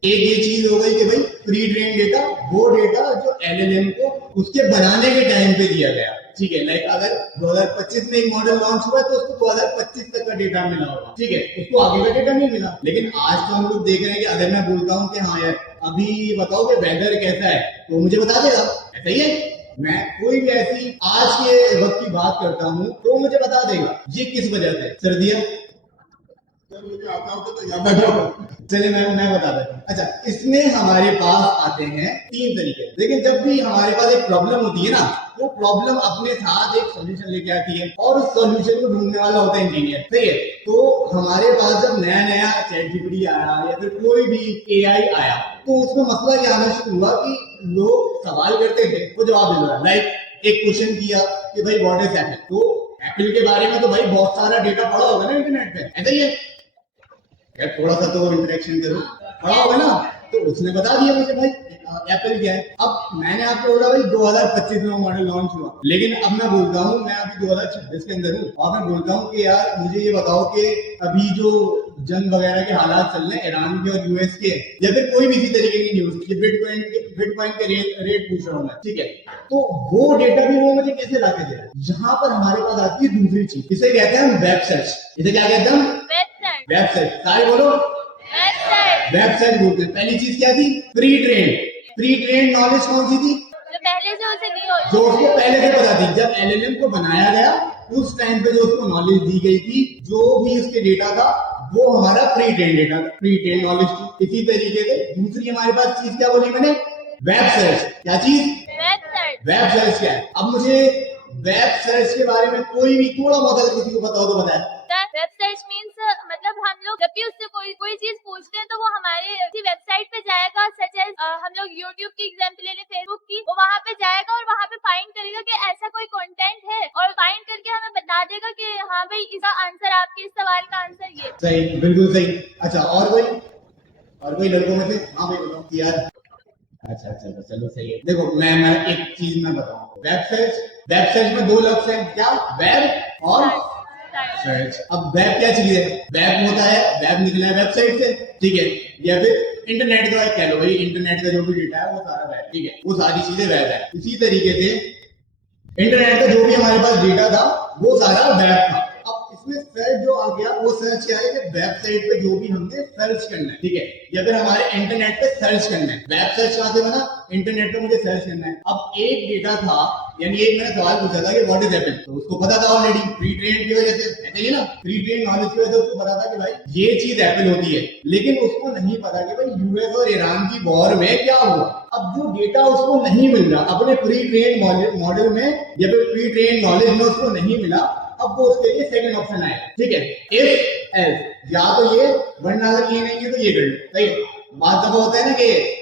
एक ये चीज हो गई कि भाई प्री ट्रेन डेटा वो डेटा जो LLM को उसके बनाने के टाइम पे दिया गया, ठीक है। लाइक अगर 2025 में एक मॉडल लॉन्च हुआ तो उसको 2025 तक का डेटा मिला होगा, ठीक है, उसको आगे का डेटा नहीं मिला। लेकिन आज तो हम लोग देख रहे हैं कि अगर मैं बोलता हूँ कि हाँ यार अभी बताओ कि वेदर कैसा है, तो मुझे बता देगा, ऐसा ही है। मैं कोई भी ऐसी आज के वक्त की बात करता हूँ तो मुझे बता देगा। ये किस वजह से? सर्दियां मुझे आता होता तो याद बैठा होगा। चलिए मैं बता देता हूँ। अच्छा, इसमें हमारे पास आते हैं 3 तरीके। लेकिन जब भी हमारे पास एक प्रॉब्लम होती है ना, वो प्रॉब्लम अपने साथ एक सॉल्यूशन लेके आती है और उस सॉल्यूशन को ढूंढने वाला होता है इंजीनियर, सही है। तो हमारे पास जब नया नया चैट जीपीटी आया या फिर कोई भी एआई आया, तो उसमें मसला क्या आना शुरू हुआ कि लोग सवाल करते थे, वो जवाब दे रहा। लाइक एक क्वेश्चन किया कि भाई व्हाट इज एप्पल, तो एप्पल के बारे में तो भाई बहुत सारा डेटा पड़ा होगा ना इंटरनेट पे, ऐसा ही है यार, थोड़ा सा तो इंटरेक्शन करो, पढ़ा होगा ना। तो उसने बता दिया मुझे भाई एप्पल क्या है। अब मैंने आपको बोला भाई 2025 में मॉडल लॉन्च हुआ, लेकिन अब मैं बोलता हूँ, मैं अभी 2026 के अंदर हूँ और मैं बोलता हूँ कि यार मुझे ये बताओ कि अभी जो जंग वगैरह के हालात चल रहे हैं ईरान के और यूएस के, या फिर कोई भी इसी तरीके की न्यूज, बिटकॉइन के रेट पूछ रहा हूँ मैं, ठीक है, तो वो डेटा भी वो मुझे कैसे ला के दे रहा है। यहाँ पर हमारे पास आती है दूसरी चीज, इसे कहते हैं वेब सर्च। इसे क्या कहते हैं? वेबसाइट। सारे बोलो वेबसाइट बोलते हैं। पहली चीज क्या थी? प्री ट्रेन नॉलेज कौन सी थी? जो पहले से उसे दी हो, जो उसको पहले से पता थी। जब एलएलएम को बनाया गया उस टाइम पे जो उसको नॉलेज दी गई थी, जो भी उसके डेटा था वो हमारा pre train data, pre train knowledge थी। इसी तरीके से दूसरी हमारे पास चीज क्या बोली मैंने? Web search. क्या चीज? वेब सर्च क्या है? अब मुझे वेब सर्च के बारे में कोई भी थोड़ा बहुत अगर किसी को पता हो तो बताए। वेब सर्च मीन्स मतलब हम लोग जब भी उससे कोई चीज पूछते हैं तो वो हमारे वेबसाइट पे जाएगा, सच एज हम लोग यूट्यूब की एग्जांपल ले लें, फेसबुक की, वो वहाँ पे जाएगा और वहाँ पे फाइंड करेगा कि ऐसा कोई कंटेंट है और फाइंड करके हमें बता देगा कि हाँ भाई इसका आंसर, आपके इस सवाल का आंसर ये। सही, बिल्कुल सही। अच्छा, और कोई लड़कों में से? हाँ भाई बताओ यार। अच्छा, चलो सही है। देखो मैं एक चीज मैं बताऊँ, वेब सर्च में 2 लफ्ज हैं, क्या? वेब और सर्च। अब वेब क्या चीज है? वेब होता है, वेब निकला है वेबसाइट से, ठीक है, या फिर इंटरनेट का कह लो भाई, इंटरनेट का जो भी डेटा है वो सारा वेब, ठीक है, वो सारी चीजें वेब है। इसी तरीके से इंटरनेट का जो भी हमारे पास डेटा था वो सारा वेब था। अब इसमें सर्च जो आ गया, वो सर्च क्या है कि वेबसाइट पे जो भी हमने सर्च करना है, ठीक है, या फिर हमारे इंटरनेट पे सर्च करना है। वेब सर्च कहाँ से बना? इंटरनेट पे मुझे सर्च करना है। अब एक डेटा था, यानी एक मैंने सवाल पूछा था कि व्हाट इज एप्पल, तो उसको पता था ऑलरेडी, प्री ट्रेन की वजह से, ऐसे ही ना, प्री ट्रेन नॉलेज की वजह से उसको पता था कि भाई ये चीज एप्पल होती है। लेकिन उसको नहीं पता कि भाई यूएस और ईरान की वॉर में क्या हुआ। अब जो डेटा उसको नहीं मिल रहा अपने प्री ट्रेन मॉडल में या फिर प्री ट्रेन नॉलेज में उसको नहीं मिला, अब वो उसके लिए सेकंड ऑप्शन आया, ठीक है, इफ एल्स, या तो ये, वरना अगर ये नहीं है तो ये कर लो, सही है। बात दफा होता है ना कि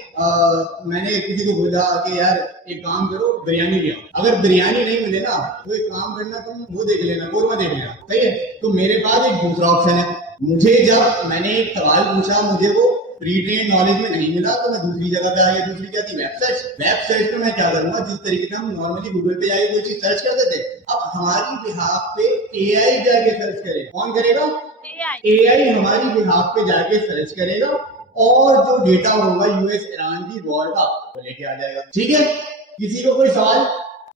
मैंने किसी को बोला कि यार एक काम करो, बिरयानी ले आओ। अगर बिरयानी नहीं मिले ना तो एक काम करना, तुम वो देख लेना, कोरमा देख लेना, सही है। तो मेरे पास एक दूसरा ऑप्शन है। मुझे जब मैंने एक सवाल पूछा, मुझे वो प्री ट्रेन नॉलेज में नहीं मिला, तो मैं दूसरी जगह पे आ गया। दूसरी क्या थी? वेब सर्च में मैं क्या करूंगा, जिस तरीके से हम नॉर्मली गूगल पे जाके कोई चीज सर्च करते थे, अब हमारी बिहाफ पे एआई जाके सर्च करेगा। कौन करेगा? एआई हमारी बिहाफ पे जाके सर्च करेगा और जो डेटा होगा यूएस ईरान की वॉर का वो लेके आ जाएगा, ठीक है। किसी को कोई सवाल?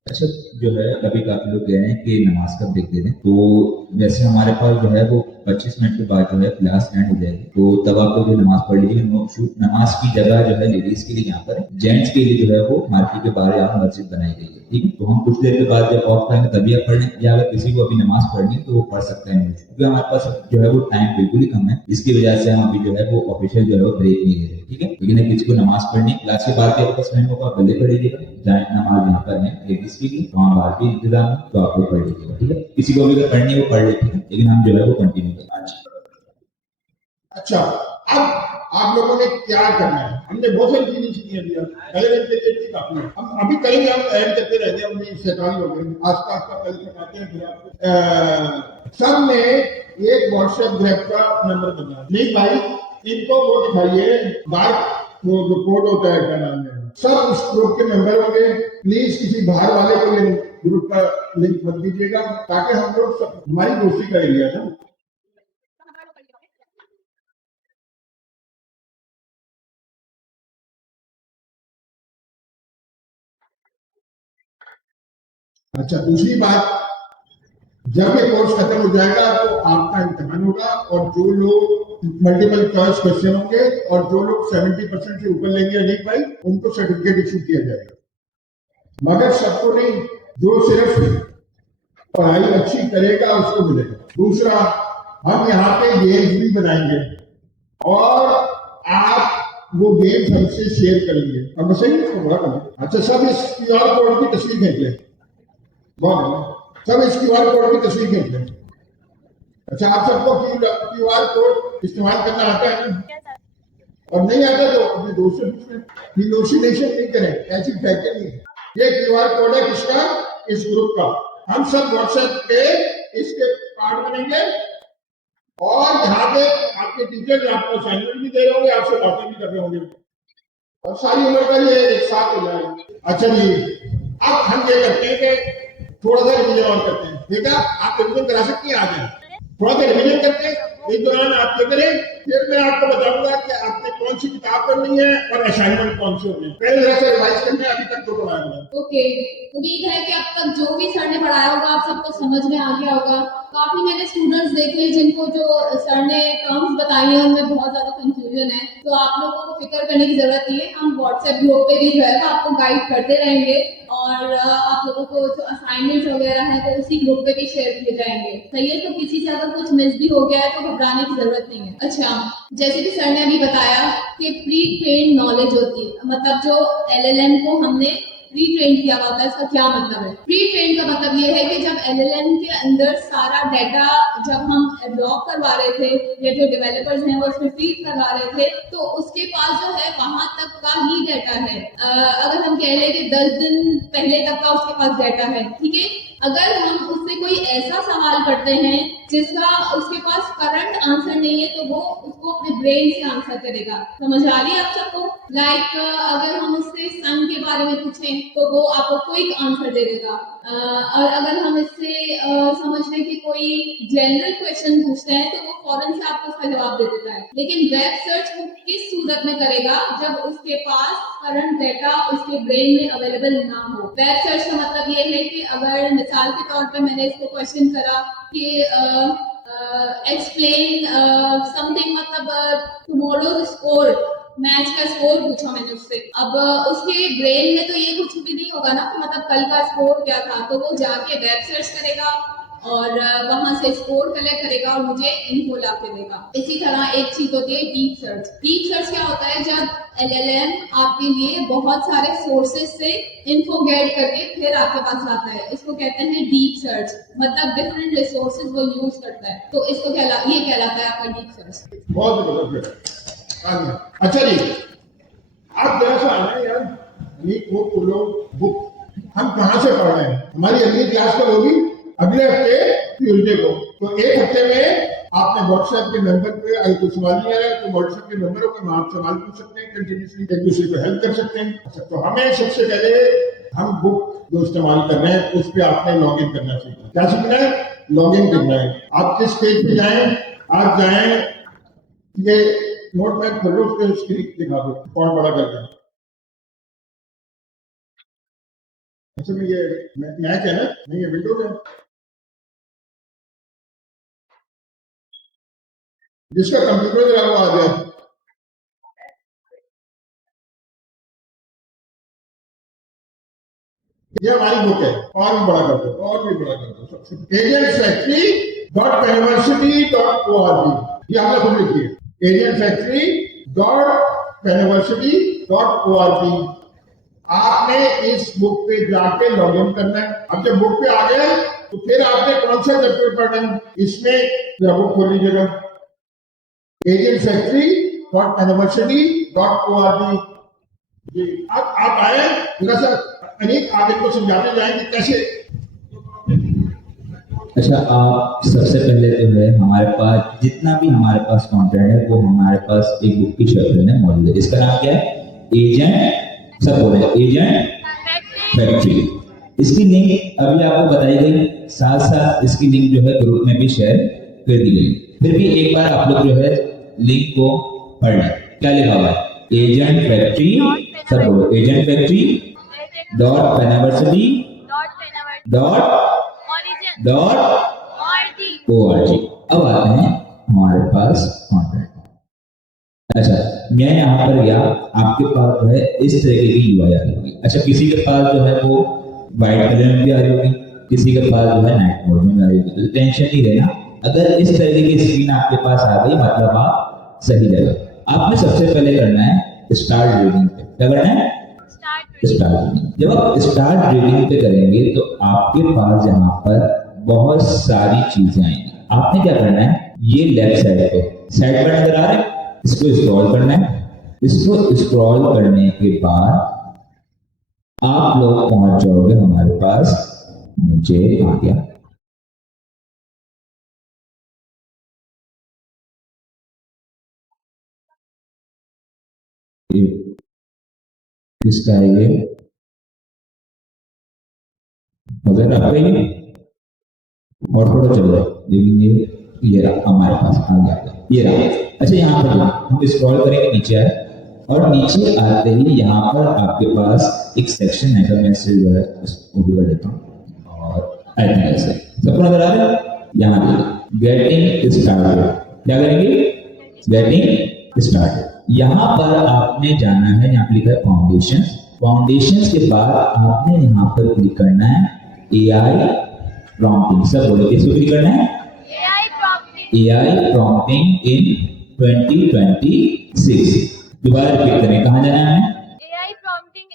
अच्छा, जो है अभी काफी लोग कह रहे हैं कि नमाज कब देखते थे, तो वैसे हमारे पास जो है वो 25 मिनट के बाद जो है क्लास एंड हो जाएगी, तो तब आप लोग नमाज पढ़ लीजिए। नमाज की जगह जो है लेडीज के लिए यहाँ पर, जेंट्स के लिए जो है वो मार्केट के बाहर यहाँ मस्जिद बनाई गई है, ठीक है। तो हम कुछ देर के बाद जब ऑफ टाइम तभी आप पढ़ लें, या अगर किसी को अभी नमाज पढ़नी है तो वो पढ़ सकते हैं, क्योंकि हमारे पास जो है वो टाइम बिल्कुल ही कम है, जिसकी वजह से हम अभी जो है वो ऑफिशियल जो है वो ब्रेक नहीं ले रहे, ठीक है। लेकिन किसी को नमाज पढ़नी है, क्लास के बाद आपके पास टाइम होगा, भले पढ़ लीजिएगा, नमाज यहाँ पर है लेडीज के लिए, वहाँ बाहर भी इंतजाम है, तो आप लोग पढ़ लीजिएगा, ठीक है। किसी को अगर पढ़नी है वो पढ़ लेते हैं, लेकिन हम जो है वो कंटिन्यू करें। अच्छा, अब आप लोगों ने क्या करना है? हमने बहुत सारी चीजें सीखी अभी, पहले दिन के लिए काफी है, हम अभी करेंगे, हम ऐड करते रहते हैं, अपनी शैतानी हो गई आस्ता आस्ता पहले सिखाते हैं, फिर आपको सब ने एक व्हाट्सएप ग्रुप का नंबर बनाया। प्लीज भाई इनको वो दिखाइए, बात वो जो कोड होता है, क्या नाम है, सब उस ग्रुप के मेंबर होंगे। प्लीज किसी बाहर वाले को ये ग्रुप का लिंक मत दीजिएगा, ताकि हम लोग हमारी दोस्ती का एरिया ना अच्छा, दूसरी बात, जब ये कोर्स खत्म हो जाएगा तो आपका इम्तिहान होगा और जो लोग मल्टीपल चॉइस क्वेश्चन होंगे और जो लोग 70% से ऊपर लेंगे अनेक भाई, उनको सर्टिफिकेट इशू किया जाएगा, मगर सबको नहीं, जो सिर्फ पढ़ाई अच्छी करेगा उसको मिलेगा। दूसरा, हम यहाँ पे गेम्स भी बनाएंगे और आप वो गेम्स हमसे शेयर करेंगे। अब सही है, इसको बड़ा करेंगे। अच्छा, सब इस QR कोड की तस्वीर खींच लें, बहुत सब इस QR कोड की तस्वीर खींच लें। अच्छा, आप सबको QR कोड इस्तेमाल करना आता है ना? और नहीं आता तो अपने दोस्तों में इनोसिनेशन नहीं करें, ऐसी फैक्टर नहीं है। ये QR कोड है किसका? इस ग्रुप का। हम सब व्हाट्सएप पे इसके पार्ट बनेंगे और यहाँ पे आपके टीचर आपको असाइनमेंट भी दे रहे होंगे, आपसे बातें भी कर रहे होंगे और सारी उम्र का ये एक साथ हो जाएगा। अच्छा जी, अब हम ये करते हैं कि थोड़ा सा रिविजन और करते हैं। बेटा, आप रिविजन करा सकती हैं, आ जाए थोड़ा सा रिविजन करते हैं। इस दौरान आप ये करें, फिर मैं आपको बताऊंगा कि आपने कौन सी किताब पढ़नी है और असाइनमेंट कौन से होंगे। पहले जरा से रिवाइज करना है, अभी तक तो पढ़ाया हुआ है। ओके, उम्मीद है कि अब तक जो भी सर ने पढ़ाया होगा आप सबको समझ में आ गया होगा। काफी मैंने स्टूडेंट्स देखे जिनको जो सर ने टर्म्स बताई हैं उनमें बहुत ज्यादा कंफ्यूजन है, तो आप लोगों को फिक्र करने की जरूरत नहीं है। हम व्हाट्सएप ग्रुप पे भी जो है आपको गाइड करते रहेंगे और आप लोगों को जो असाइनमेंट्स वगैरह है तो उसी ग्रुप पे भी शेयर किए जाएंगे। सही है, तो किसी से अगर कुछ मिस भी हो गया है तो घबराने की जरूरत नहीं है। अच्छा, जैसे कि सर ने अभी बताया कि प्री ट्रेन नॉलेज होती है, मतलब जो LLM को हमने प्री ट्रेन किया होता है, इसका क्या मतलब है? प्री ट्रेन का मतलब ये है कि जब LLM के अंदर सारा डाटा जब हम एब्जॉर्ब करवा रहे थे या जो डेवलपर्स हैं वो उसमें फीड करवा रहे थे, तो उसके पास जो है वहां तक का ही डाटा है। अगर हम कह लें कि 10 दिन पहले तक का उसके पास डाटा है, ठीक है। अगर हम उससे कोई ऐसा सवाल करते हैं जिसका उसके पास करंट आंसर नहीं है तो वो उसको अपने ब्रेन से आंसर करेगा। समझ आ रही है आप सबको? लाइक अगर हम उससे सन के बारे में पूछें तो वो आपको क्विक आंसर दे देगा, और अगर हम इससे समझ लें कि कोई जनरल क्वेश्चन पूछते हैं तो वो फौरन से आपको उसका जवाब दे देता है। लेकिन वेब सर्च वो किस सूरत में करेगा? जब उसके पास करंट डाटा उसके ब्रेन में अवेलेबल ना हो। वेब सर्च का मतलब ये है कि अगर मिसाल के तौर पे मैंने इसको क्वेश्चन करा कि एक्सप्लेन समथिंग, मतलब टुमारोज स्कोर, मैच का स्कोर पूछा मैंने उससे। अब उसके ब्रेन में तो ये कुछ भी नहीं होगा ना कि मतलब कल का स्कोर क्या था, तो वो जाके वेब सर्च करेगा और वहां से स्कोर कलेक्ट करेगा और मुझे इन्फो ला के देगा। इसी तरह एक चीज होती है डीप सर्च। डीप सर्च क्या होता है? जब LLM आपके लिए बहुत सारे सोर्सेज से इन्फो गेट करके फिर आपके पास आता है, इसको कहते हैं डीप सर्च। मतलब डिफरेंट रिसोर्सेज वो यूज करता है, तो इसको ये कहलाता है आपका डीप सर्च। बहुत अच्छा जी, आप जरा सा आना यार, बुक खोलो। बुक हम कहाँ से पढ़ रहे हैं? हमारी अगली क्लास कब होगी? अगले हफ्ते ट्यूजडे को। तो एक हफ्ते में आपने व्हाट्सएप के नंबर पे अगर कुछ सवाल नहीं आया तो व्हाट्सएप के नंबरों पे आप सवाल पूछ सकते हैं, कंटिन्यूसली एक दूसरे को हेल्प कर सकते हैं। अच्छा, तो हमें सबसे पहले हम बुक जो इस्तेमाल कर रहे हैं उस पर आपने लॉग इन करना सीखना। क्या सीखना है? लॉग इन करना है। आप किस पेज पे जाएं? आप जाएं, ये नोट पैड खोलो, उस पर स्क्रीन दिखा दो, फॉन्ट बड़ा कर दें। अच्छा, मैं ये मैच है ना, नहीं ये विंडोज है। जिसका कंप्यूटर जरा वो आ जाए। ये हमारी बुक है, और भी बड़ा कर दो, और भी बड़ा कर दो। सबसे agentfactory.penniversity.org, ये आपने खुद लिखिए, agentfactory.penniversity.org। आपने इस बुक पे जाके लॉग इन करना है। अब जब बुक पे आ गए तो फिर आपने कौन सा चैप्टर पढ़ना है? इसमें बुक खोल लीजिएगा, agentfactory.penniversity.org। जी, अब आप आए, जरा सा अनेक आगे को समझाते जाएंगे कैसे। अच्छा, आप सबसे पहले जो है हमारे पास जितना भी हमारे पास कंटेंट है वो हमारे पास एक बुक की शक्ल में मौजूद है। इसका नाम क्या है? एजेंट, सब बोले एजेंट फैक्ट्री। इसकी लिंक अभी आपको बताई गई, साथ साथ इसकी लिंक जो है ग्रुप में भी शेयर कर दी गई। फिर भी एक बार आप लोग जो है लिंक को पढ़ लें। क्या लिखा हुआ है? एजेंट फैक्ट्री, सब बोलो एजेंट फैक्ट्री .org। अब आते हैं हमारे पास कॉन्टेंट। अच्छा, मैं यहाँ पर गया, आपके पास जो है इस तरीके की UI आ रही होगी। अच्छा, किसी के पास जो है वो व्हाइट कलर में भी आ रही होगी, किसी के पास जो है नाइट मोड में आ रही होगी। तो टेंशन नहीं लेना, अगर इस तरीके की स्क्रीन आपके पास आ गई मतलब आप सही जगह। आपने सबसे पहले करना है स्टार्ट रीडिंग पे। क्या करना है? Start reading. जब आप स्टार्ट रीडिंग पे करेंगे तो आपके पास यहाँ पर बहुत सारी चीजें आएंगी। आपने क्या करना है, ये लेफ्ट साइड पे साइड पर नजर आ रहा है, इसको स्क्रॉल करना है। इसको स्क्रॉल करने के बाद आप लोग पहुंच जाओगे हमारे पास नीचे आ गया। किसका है ये? अगर आपका ही और थोड़ा चल रहा है, लेकिन ये रहा हमारे पास आ गया, ये रहा। अच्छा, यहाँ पर हम स्क्रॉल करेंगे नीचे आए, और नीचे आते ही यहाँ पर आपके पास एक सेक्शन है। मैं इससे जो है उसको भी कर देता हूँ और आई थिंक ऐसे सबको नजर आ रहा है। यहाँ पे गेटिंग स्टार्टेड, क्या करेंगे? Getting started. यहाँ पर आपने जाना है, यहाँ पे लिखा है फाउंडेशन। फाउंडेशन के बाद आपने यहाँ पर क्लिक करना है AI प्रॉम्प्टिंग। सब बोले किसको क्लिक करना है? AI प्रॉम्प्टिंग इन 2026। दोबारा क्लिक करें, कहाँ जाना है? AI prompting.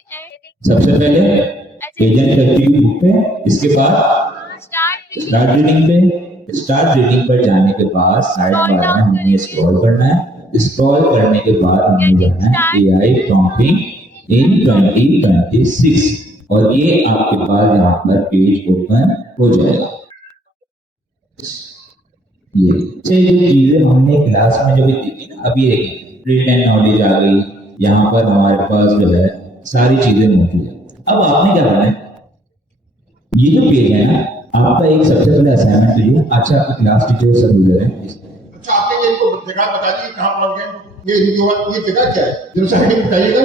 सबसे पहले एजेंट करती हुई बुक पे, इसके बाद स्टार्ट रीडिंग पे। स्टार्ट रीडिंग पर जाने के बाद साइड बार में हमें स्क्रॉल करना है। स्क्रॉल करने के बाद हमें जाना है AI प्रॉम्प्टिंग इन 2026, और ये आपके पास यहाँ पर पेज ओपन हो जाएगा। ये जो चीजें हमने क्लास में जो भी देखी ना, अभी रीड एंड नॉलेज आ गई, यहाँ पर हमारे पास जो है सारी चीजें मौजूद है। अब आपने क्या करना है, ये जो पेज है ना, आपका एक सबसे पहले असाइनमेंट लीजिए। अच्छा, आपकी क्लास टीचर सब गुजर है। अच्छा, आपने ये इनको जगह बता दी कहाँ पहुंच गए? ये जगह क्या है? जो साइड बताइएगा।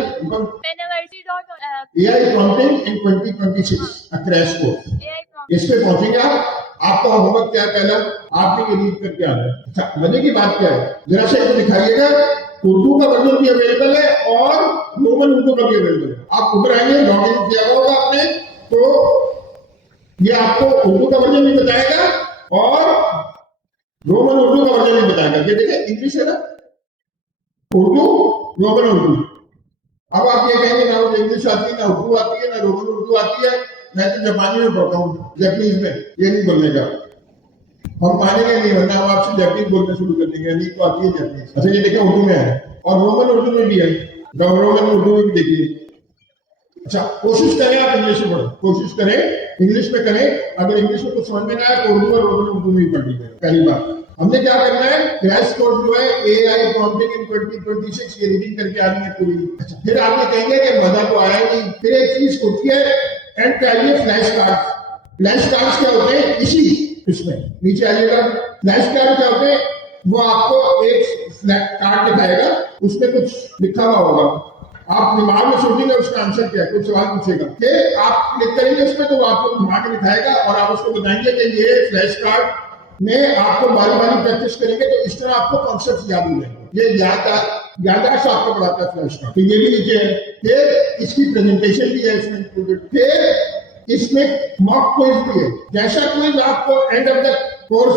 AI प्रॉम्प्टिंग इन 2026 क्रैश कोर्स, इस पे पहुंचेंगे आप। आपका होमवर्क क्या है? पहला आपने ये रीड करके आना है। अच्छा, मजे की बात क्या है, जरा से इनको दिखाइएगा। उर्दू का वर्जन भी अवेलेबल है और रोमन उर्दू का भी अवेलेबल है। आप उधर आएंगे, लॉग इन किया होगा आपने, तो ये आपको उर्दू का वर्जन भी बताएगा और रोमन उर्दू का वर्जन भी बताएगा। ये देखिए, इंग्लिश है ना, उर्दू, रोमन उर्दू। अब आप ये कहेंगे ना मुझे इंग्लिश आती है, ना उर्दू आती है, ना रोमन उर्दू आती है, मैं तो जापानी में पढ़ता हूँ, जापानीज में। ये नहीं बोलने का, हम मानेंगे नहीं, वरना हम आपसे जापानीज बोलना शुरू कर देंगे। नहीं तो आती है जापानीज। अच्छा, ये देखिए उर्दू में है और रोमन उर्दू में भी है, रोमन उर्दू में भी देखिए। अच्छा, कोशिश करें आप इंग्लिश में पढ़ो, कोशिश करें इंग्लिश में करें। अगर इंग्लिश में कुछ समझ में ना आए तो उर्दू और रोमन उर्दू में ही पढ़ लीजिए। पहली बात हमने क्या करना है, क्रैश कोर्स जो है AI प्रॉम्प्टिंग इन 2026 ये रीडिंग करके आनी है पूरी। अच्छा, फिर आपने कहेंगे कि मजा तो आया नहीं। फिर एक चीज होती है एंड चाहिए फ्लैश कार्ड। फ्लैश कार्ड क्या होते हैं? इसी इसमें नीचे आइएगा। फ्लैश कार्ड क्या होते हैं? वो आपको एक कार्ड दिखाएगा, उसमें कुछ लिखा हुआ होगा। आप दिमाग में सोचेंगे उसका आंसर क्या है, कुछ सवाल पूछेगा कि आप क्लिक करेंगे उसमें, तो वो आपको घुमा के दिखाएगा और आप उसको बताएंगे कि ये फ्लैश कार्ड में आपको बारी बारी प्रैक्टिस करेंगे तो इस तरह आपको कॉन्सेप्ट याद हो जाएंगे। ये याददाश्त आपको बढ़ाता है फ्लैश कार्ड। तो ये भी नीचे है। फिर इसकी प्रेजेंटेशन भी है इसमें इंक्लूडेड। फिर इसमें मॉक क्विज भी है। जैसा क्विज आपको एंड ऑफ द कोर्स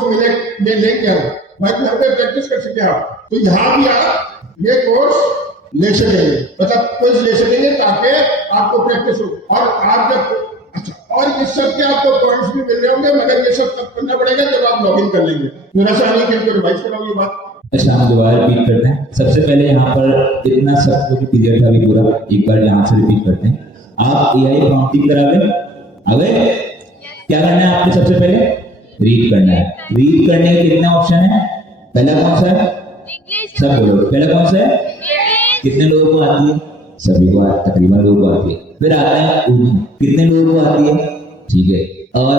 में लेके आओ, भाई घर पे प्रैक्टिस कर सके आप, तो यहाँ भी आप ये कोर्स ले सकेंगे, मतलब क्विज ले सकेंगे ताकि आपको प्रैक्टिस हो। और आप जब अच्छा, और ये सब के आपको पॉइंट्स भी मिल रहे होंगे, मगर ये सब तब करना पड़ेगा जब आप लॉग इन कर लेंगे। मेरा सवाल है कि इनको रिवाइज कराओ ये बात। अच्छा, हम दोबारा रिपीट करते हैं। सबसे पहले यहाँ पर इतना सब जो पीरियड था अभी पूरा, एक बार यहाँ से रिपीट करते हैं। आप AI प्रॉम्प्टिंग करा गए, आ गए? क्या करना है आपको? सबसे पहले रीड करना है। रीड करने के कितने ऑप्शन है? पहला कौन सा है? सब बोलो, पहला कौन सा है? कितने लोगों को आती है? सभी को, तकरीबन लोगों को आती है। फिर आता है उर्दू, कितने लोगों को आती है? ठीक है। और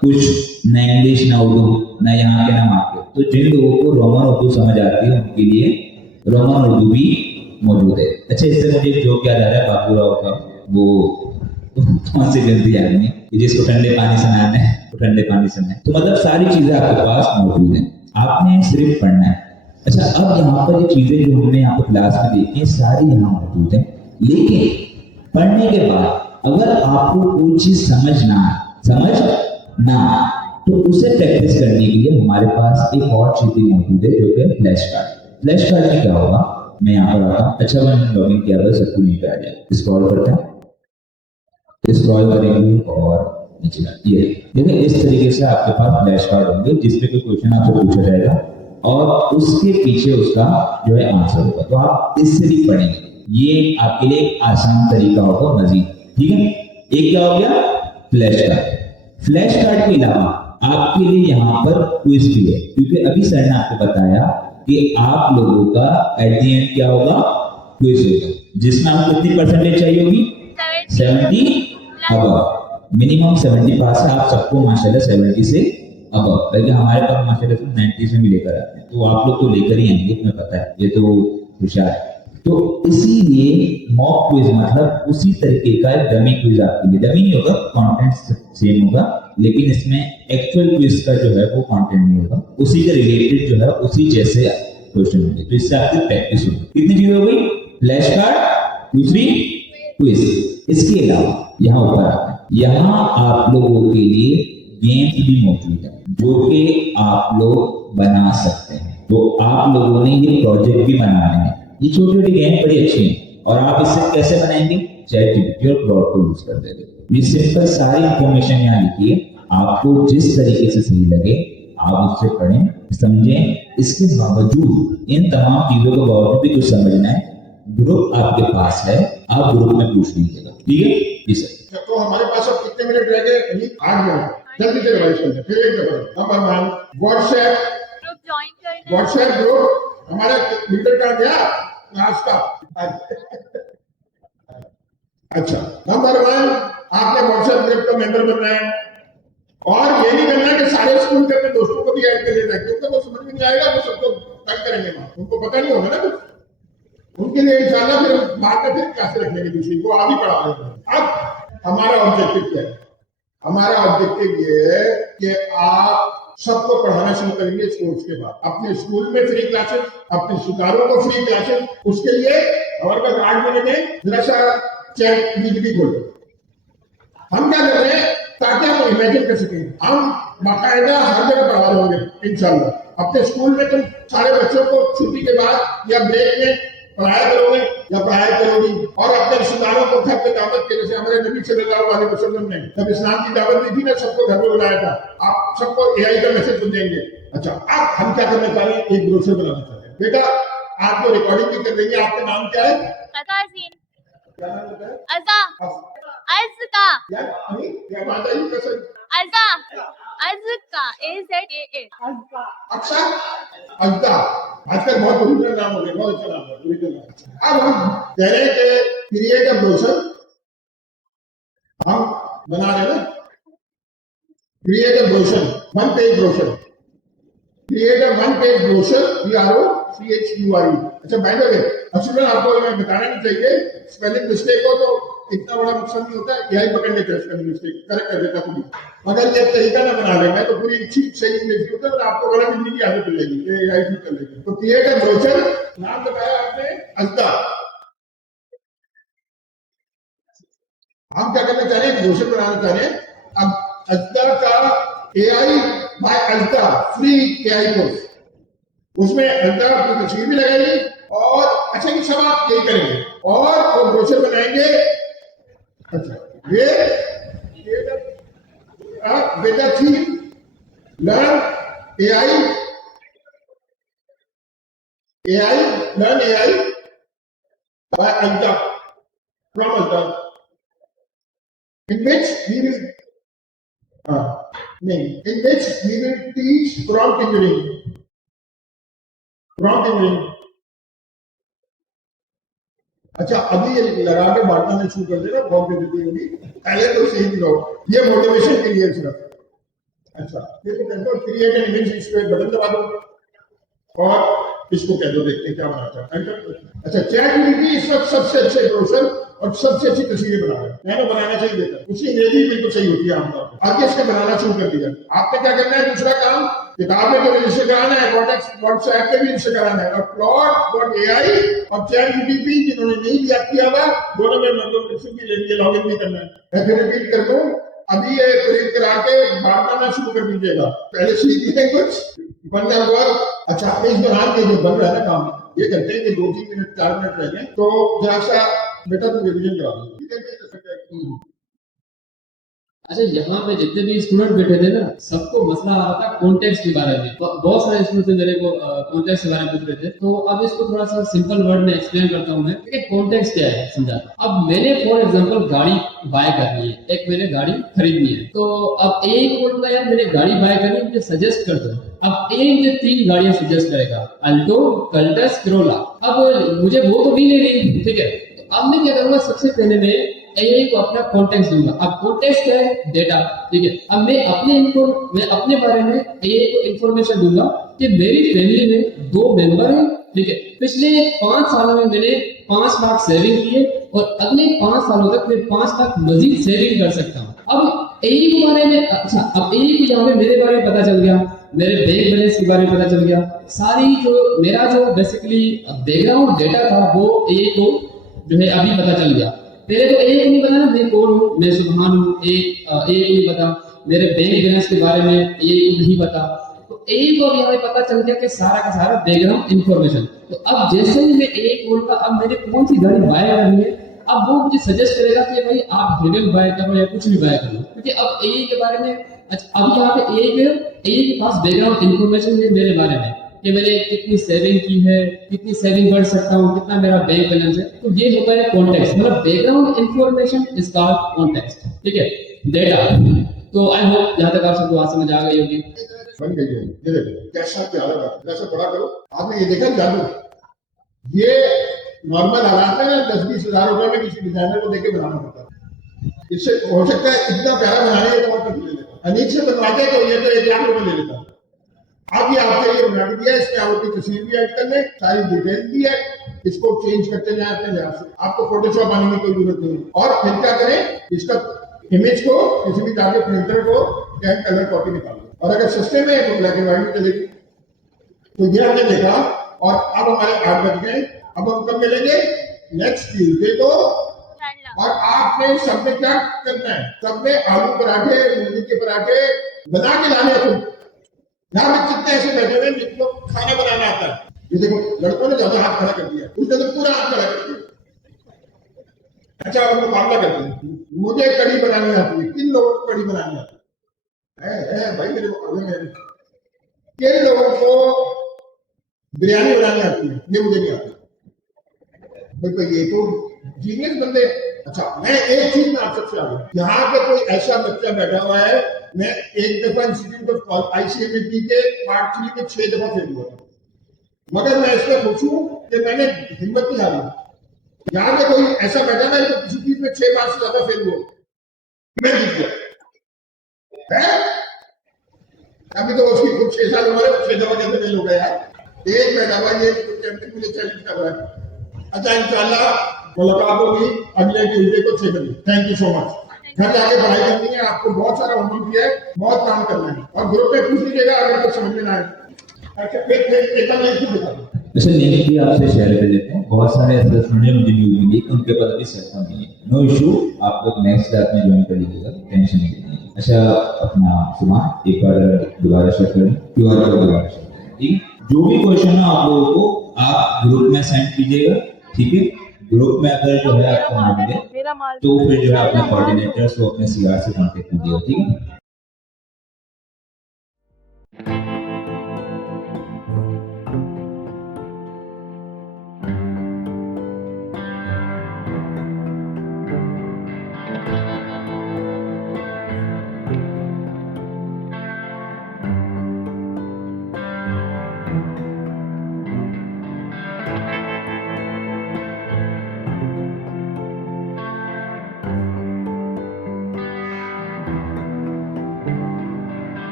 कुछ ना इंग्लिश, ना उर्दू, ना यहाँ के ना वहाँ के। तो जिन लोगों को रोमन उर्दू समझ आती है उनके लिए रोमन उर्दू भी मौजूद है। अच्छा, इससे मुझे जो क्या जा रहा है बाबूराव का, वो कौन सी गलती आदमी कि जिसको ठंडे पानी से नहाना है तो ठंडे पानी से नहाए। तो मतलब सारी चीजें आपके पास मौजूद हैं, आपने सिर्फ पढ़ना है। अच्छा, अब यहाँ पर ये चीजें जो हमने यहाँ पर क्लास में देखी हैं सारी यहाँ मौजूद हैं, लेकिन पढ़ने के बाद अगर आपको कोई चीज समझ ना तो उसे प्रैक्टिस करने के लिए हमारे पास एक और चीज भी मौजूद है जो कि फ्लैश कार्ड। फ्लैश कार्ड में क्या होगा, मैं यहाँ पर आता हूँ। अच्छा, मैंने लॉगिन किया हुआ, सबको नहीं कर दिया। स्क्रॉल करते हैं, स्क्रॉल करेंगे और नीचे ये देखिए, इस तरीके से आपके पास फ्लैश कार्ड होंगे जिसपे कोई क्वेश्चन आपसे पूछा जाएगा और उसके पीछे उसका जो है आंसर होगा। तो आप इससे भी पढ़ेंगे, ये आपके लिए एक आसान तरीका होगा मजीद। ठीक है, एक क्या हो गया, फ्लैश कार्ड। फ्लैश कार्ड के अलावा आपके लिए यहाँ पर क्विज भी है, क्योंकि अभी सर ने आपको बताया कि आप लोगों का एट द एंड क्या होगा, क्विज होगा, जिसमें आपको कितनी परसेंटेज चाहिए होगी, 70 अबव, मिनिमम 70 पास है। आप सबको माशाल्लाह 70 से अबव, बल्कि हमारे पास माशाल्लाह से 90 से भी लेकर आते हैं, तो आप लोग तो लेकर ही आएंगे, तुम्हें पता है, ये तो होशियार है। तो इसीलिए मॉक क्विज मतलब उसी तरीके का एक डमी क्विज आपके लिए, डमी नहीं होगा, कंटेंट सेम होगा, लेकिन इसमें एक्चुअल क्विज का जो है वो कंटेंट नहीं होगा, उसी के रिलेटेड जो है उसी जैसे क्वेश्चन होंगे। तो इससे आपकी प्रैक्टिस होगी। कितनी चीजें हो गई, फ्लैश कार्ड, दूसरी क्विज। इसके अलावा यहाँ ऊपर आता है, यहाँ आप लोगों के लिए गेम्स भी मौजूद है जो कि आप लोग बना सकते हैं। तो आप लोगों ने ये प्रोजेक्ट भी बनाने हैं, ये छोटी छोटी गेम बड़ी अच्छी है, और आप इसे कैसे बनाएंगे, चैट जीपीटी और क्लाउड को यूज कर देंगे। ये सिंपल सारी इंफॉर्मेशन यहाँ लिखी है, आपको जिस तरीके से सही लगे आप उससे पढ़ें, समझें। इसके बावजूद, इन तमाम चीजों के बावजूद भी कुछ समझना है, ग्रुप आपके पास है, आप ग्रुप में पूछ लीजिएगा। ठीक है जी सर। तो हमारे पास अब कितने मिनट रह गए, 8 मिनट, जल्दी से रिवाइज करते हैं। फिर एक दफा नंबर 1, व्हाट्सएप ग्रुप हमारा लीडर का गया क्लास का। अच्छा, नंबर 1, आपने व्हाट्सएप ग्रुप का मेंबर बनना है, और ये नहीं करना है कि सारे स्कूल के अपने दोस्तों को भी ऐड कर लेना है, क्योंकि वो समझ में नहीं आएगा, वो सबको तंग करेंगे, उनको पता नहीं होगा ना कुछ। उनके लिए इंशाल्लाह फिर बाद में फिर क्लास रखने की दूसरी को आप ही पढ़ा रहे हैं। अब हमारा ऑब्जेक्टिव क्या है, हमारा ऑब्जेक्टिव ये है कि आप सबको पढ़ाना शुरू करेंगे इस कोर्स के बाद। अपने स्कूल में फ्री क्लासेस, अपने शिकारों को फ्री क्लासेस, उसके लिए हमारे पास 8 महीने में जरा सा चैट जीपीटी खोलो। हम क्या कर रहे हैं ताकि आप इमेजिन कर सकें, हम बाकायदा हर जगह पढ़ा रहे होंगे इंशाल्लाह। अपने स्कूल में तुम सारे बच्चों को छुट्टी के बाद या ब्रेक में पढ़ाया करोगे या पढ़ाया करोगी, और अपने रिश्तेदारों को घर पे दावत के, जैसे हमारे नबी सल्लल्लाहु अलैहि वसल्लम ने जब इस्लाम की दावत दी थी ना, सबको घर पे बुलाया था, आप सबको एआई का मैसेज तो देंगे। अच्छा, अब हम क्या करना चाह रहे हैं, एक ब्रोशर बनाना चाहते हैं। बेटा आपको रिकॉर्डिंग भी कर देंगे, आपका नाम क्या है, क्या नाम होता है, अज़का, क्या बात आई, कैसे अज़का, AZKA, अच्छा, अज़का आजकल बहुत ओरिजिनल नाम हो गया, बहुत अच्छा नाम है, ओरिजिनल नाम। अब हम कह रहे हैं कि क्रिएट अ ब्रोशर हम बना रहे हैं ना, create a brochure, 1 page brochure, create a 1 page brochure, BROCHURE। अच्छा, बाय द वे अक्सर आपको मैं बताना नहीं चाहिए, स्पेलिंग मिस्टेक हो तो इतना बड़ा नुकसान नहीं होता है, यही पकड़ लेते हैं स्पेलिंग मिस्टेक, करेक्ट कर देता खुद। अगर ये तरीका ना बना ले, मैं तो पूरी ठीक सही इंग्लिश होता है, आपको गलत हिंदी की आदत मिलेगी, ये एआई ठीक कर लेगी। तो क्रिएट अ ब्रोशर, नाम बताया आपने अज़का। हम क्या करना चाह रहे हैं, ब्रोशर बनाना चाह रहे हैं। अब अज़का का AI by Azka free AI course, उसमें अज़का अपनी तस्वीर भी लगाएगी, और अच्छा कि सब आप यही करेंगे और वो ब्रोशर बनाएंगे। अच्छा, ये बेटा थी learn AI by Azka, from Azka, in which we will teach prompt engineering. अच्छा, अभी ये लगा के बांटना में शुरू कर देना, बहुत बेइज्जती होगी, पहले तो सही दिखाओ, ये मोटिवेशन के लिए सिर्फ। अच्छा, फिर क्रिएट एन इमेज, इस पे बटन दबा दो और इसको कह दो, देखते हैं क्या बनाता है। अच्छा, ChatGPT इस वक्त सबसे अच्छे प्रोफेसर और सबसे अच्छी तस्वीरें बना रहा है। मैंने बनाना चाहिए बेहतर, उसकी अंग्रेजी बिल्कुल सही होती है आमतौर पर। आगे इसका बनाना शुरू कर दिया। आपने क्या करना है, दूसरा काम किताब में तो रजिस्टर कराना है, व्हाट्सएप पे भी रजिस्टर कराना है, और Plot.ai और ChatGPT जिन्होंने नहीं लिया किया हुआ, दोनों में मेंबरशिप भी लेनी है, लॉगिन भी करना है। मैं फिर रिपीट कर दूं, अभी ये प्रिंट करा के बांटना शुरू कर दीजिएगा। पहले सीखी है कुछ बनने हुआ। अच्छा, इस दौरान ये जो बन रहा है ना काम, ये करते हैं कि 2-3 मिनट 4 मिनट रह गए तो जरा सा बेटा तुम रिविजन करा दो। अच्छा, यहाँ पे जितने भी स्टूडेंट बैठे थे ना, सबको मसला आ रहा था कॉन्टेक्स्ट के बारे में। बहुत सारे स्टूडेंट मेरे को कॉन्टेक्स्ट के बारे में पूछ रहे थे, तो अब इसको थोड़ा सा सिंपल वर्ड में एक्सप्लेन करता हूँ मैं कि कॉन्टेक्स्ट क्या है, समझा। अब मैंने फॉर एग्जांपल गाड़ी बाय करनी है, एक मैंने गाड़ी खरीदनी है, तो अब एक बोलूंगा यार मैंने गाड़ी बाय करनी है, मुझे सजेस्ट कर दो। अब एक मुझे 3 गाड़ियां सजेस्ट करेगा, अल्टो, कल्टस, क्रोला। अब मुझे वो तो भी ले ली, ठीक है। तो अब मैं क्या करूंगा, सबसे पहले मैं एआई को अपना कॉन्टेक्स्ट दूंगा। अब कॉन्टेक्स्ट क्या है, डेटा, ठीक है। अब मैं अपने बारे में एआई को इंफॉर्मेशन दूंगा कि मेरी फैमिली में 2 मेंबर हैं, ठीक है। पिछले 5 सालों में मैंने 5 लाख सेविंग किए और अगले 5 सालों तक मैं 5 लाख मजीद सेविंग कर सकता हूँ। अब एआई के बारे में, अच्छा, अब एआई को यहाँ पे मेरे बारे में पता चल गया, मेरे बैंक बैलेंस के बारे में पता चल गया, सारी जो मेरा जो बेसिकली बैकग्राउंड डेटा था वो एआई को जो है अभी पता चल गया। पहले तो एक नहीं पता ना मैं कौन हूँ, मैं सुभान हूँ, एक नहीं पता, मेरे बैंक बैलेंस के बारे में एक नहीं पता। तो एक को यहाँ पता चल गया कि सारा का सारा बैकग्राउंड इंफॉर्मेशन। तो अब जैसे ही मैं एक बोलूंगा अब मैंने कौन सी गाड़ी बाय करनी है, अब वो मुझे सजेस्ट करेगा कि भाई आप हेडल बाय करो या कुछ भी बाय करो, क्योंकि अब ए के बारे में। अच्छा, अब यहाँ पे ए के पास बैकग्राउंड इंफॉर्मेशन है मेरे बारे में कि मैंने कितनी सेविंग की है, कितनी सेविंग कर सकता हूँ, कितना मेरा बैंक बैलेंस है। तो ये होता है कॉन्टेक्स्ट, मतलब background information is called context, ठीक है, डेटा। तो आई होप जहाँ तक आप सबको बात समझ आ गई होगी। बन गई है, ये देखो कैसा प्यारा है, कैसा बड़ा करो। आपने ये देखा जादू, ये नॉर्मल हालात में 10-20 हजार रुपए में किसी डिजाइनर को देके बनाना पड़ता है। इससे हो सकता है इतना प्यारा बनाने तो और ले लेता, अनिक से बनवाते तो ये तो 1 लाख रुपए ले लेता। अब ये आपके लिए बना दिया, इसमें आपकी तस्वीर भी ऐड कर ले, सारी डिटेल भी है, इसको चेंज करते जाए अपने लिहाज से। आपको फोटोशॉप आने की कोई जरूरत नहीं। और फिर क्या करें, इसका इमेज को किसी भी जाके प्रिंटर को स्कैन कलर कॉपी निकाल लो, और अगर सस्ते में है तो ब्लैक एंड व्हाइट में चलेगी। तो ये हमने देखा, और अब हमारे 8 बज गए। अब हम कब मिलेंगे, नेक्स्ट ट्यूजडे को। और आपने सब में क्या करना है, सब में आलू पराठे, मूली के पराठे बना के लाने हैं। यहाँ पे कितने ऐसे बैठे हुए जिनको खाना बनाना आता है। ये देखो लड़कों ने ज्यादा हाथ खड़ा कर दिया, उसने तो पूरा हाथ खड़ा कर दिया। अच्छा, अब मुकाबला करते हैं। मुझे कढ़ी बनानी आती है, किन लोगों को कढ़ी बनानी आती है? भाई मेरे मुकाबले में किन लोगों को बिरयानी बनानी आती है? ये मुझे नहीं आती भाई। तो ये तो जीनियस बंदे। अच्छा, मैं एक चीज में आप सबसे आगे, यहाँ पे कोई ऐसा बच्चा बैठा हुआ है, मैं एक दफा इंस्टीट्यूट ऑफ ICMT के पार्ट 3 में 6 दफा फेल हुआ था, मगर मैं इसमें पूछूं कि मैंने हिम्मत नहीं हारी। यहाँ पे कोई ऐसा बैठा था जो किसी चीज में 6 बार से ज्यादा फेल हुआ, मैं जीत गया है। अभी तो उसकी खुद 6 साल उम्र है, 6 दफा कैसे फेल हो गया यार। एक बैठा हुआ ये मुझे चैलेंज कर रहा है। अच्छा, इंशाल्लाह मुलाकात होगी अगले ट्यूजडे को 6 बजे। Thank you so much. घर जाके पढ़ाई करनी है, आपको बहुत सारा होमवर्क दिया है, बहुत काम करना है, और ग्रुप में पूछ लीजिएगा अगर कुछ समझ में ना आए। अच्छा, वैसे लिंक भी आपसे शेयर कर देते हैं। बहुत सारे ऐसे स्टूडेंट मुझे न्यूज़ मिली, उनके पास अभी सेशन नहीं है। नो इशू, आप लोग नेक्स्ट क्लास में ज्वाइन कर लीजिएगा, टेंशन नहीं लेनी। अच्छा, अपना सुमान एक बार दोबारा शेयर करें, QR कोड दोबारा शेयर करें, ठीक। जो भी क्वेश्चन है आप लोगों को आप ग्रुप में सेंड कीजिएगा, ठीक है। ग्रुप में अगर जो है आपको ना मिले तो फिर जो है अपने कोऑर्डिनेटर्स को अपने CR से कॉन्टेक्ट कीजिएगा, ठीक है।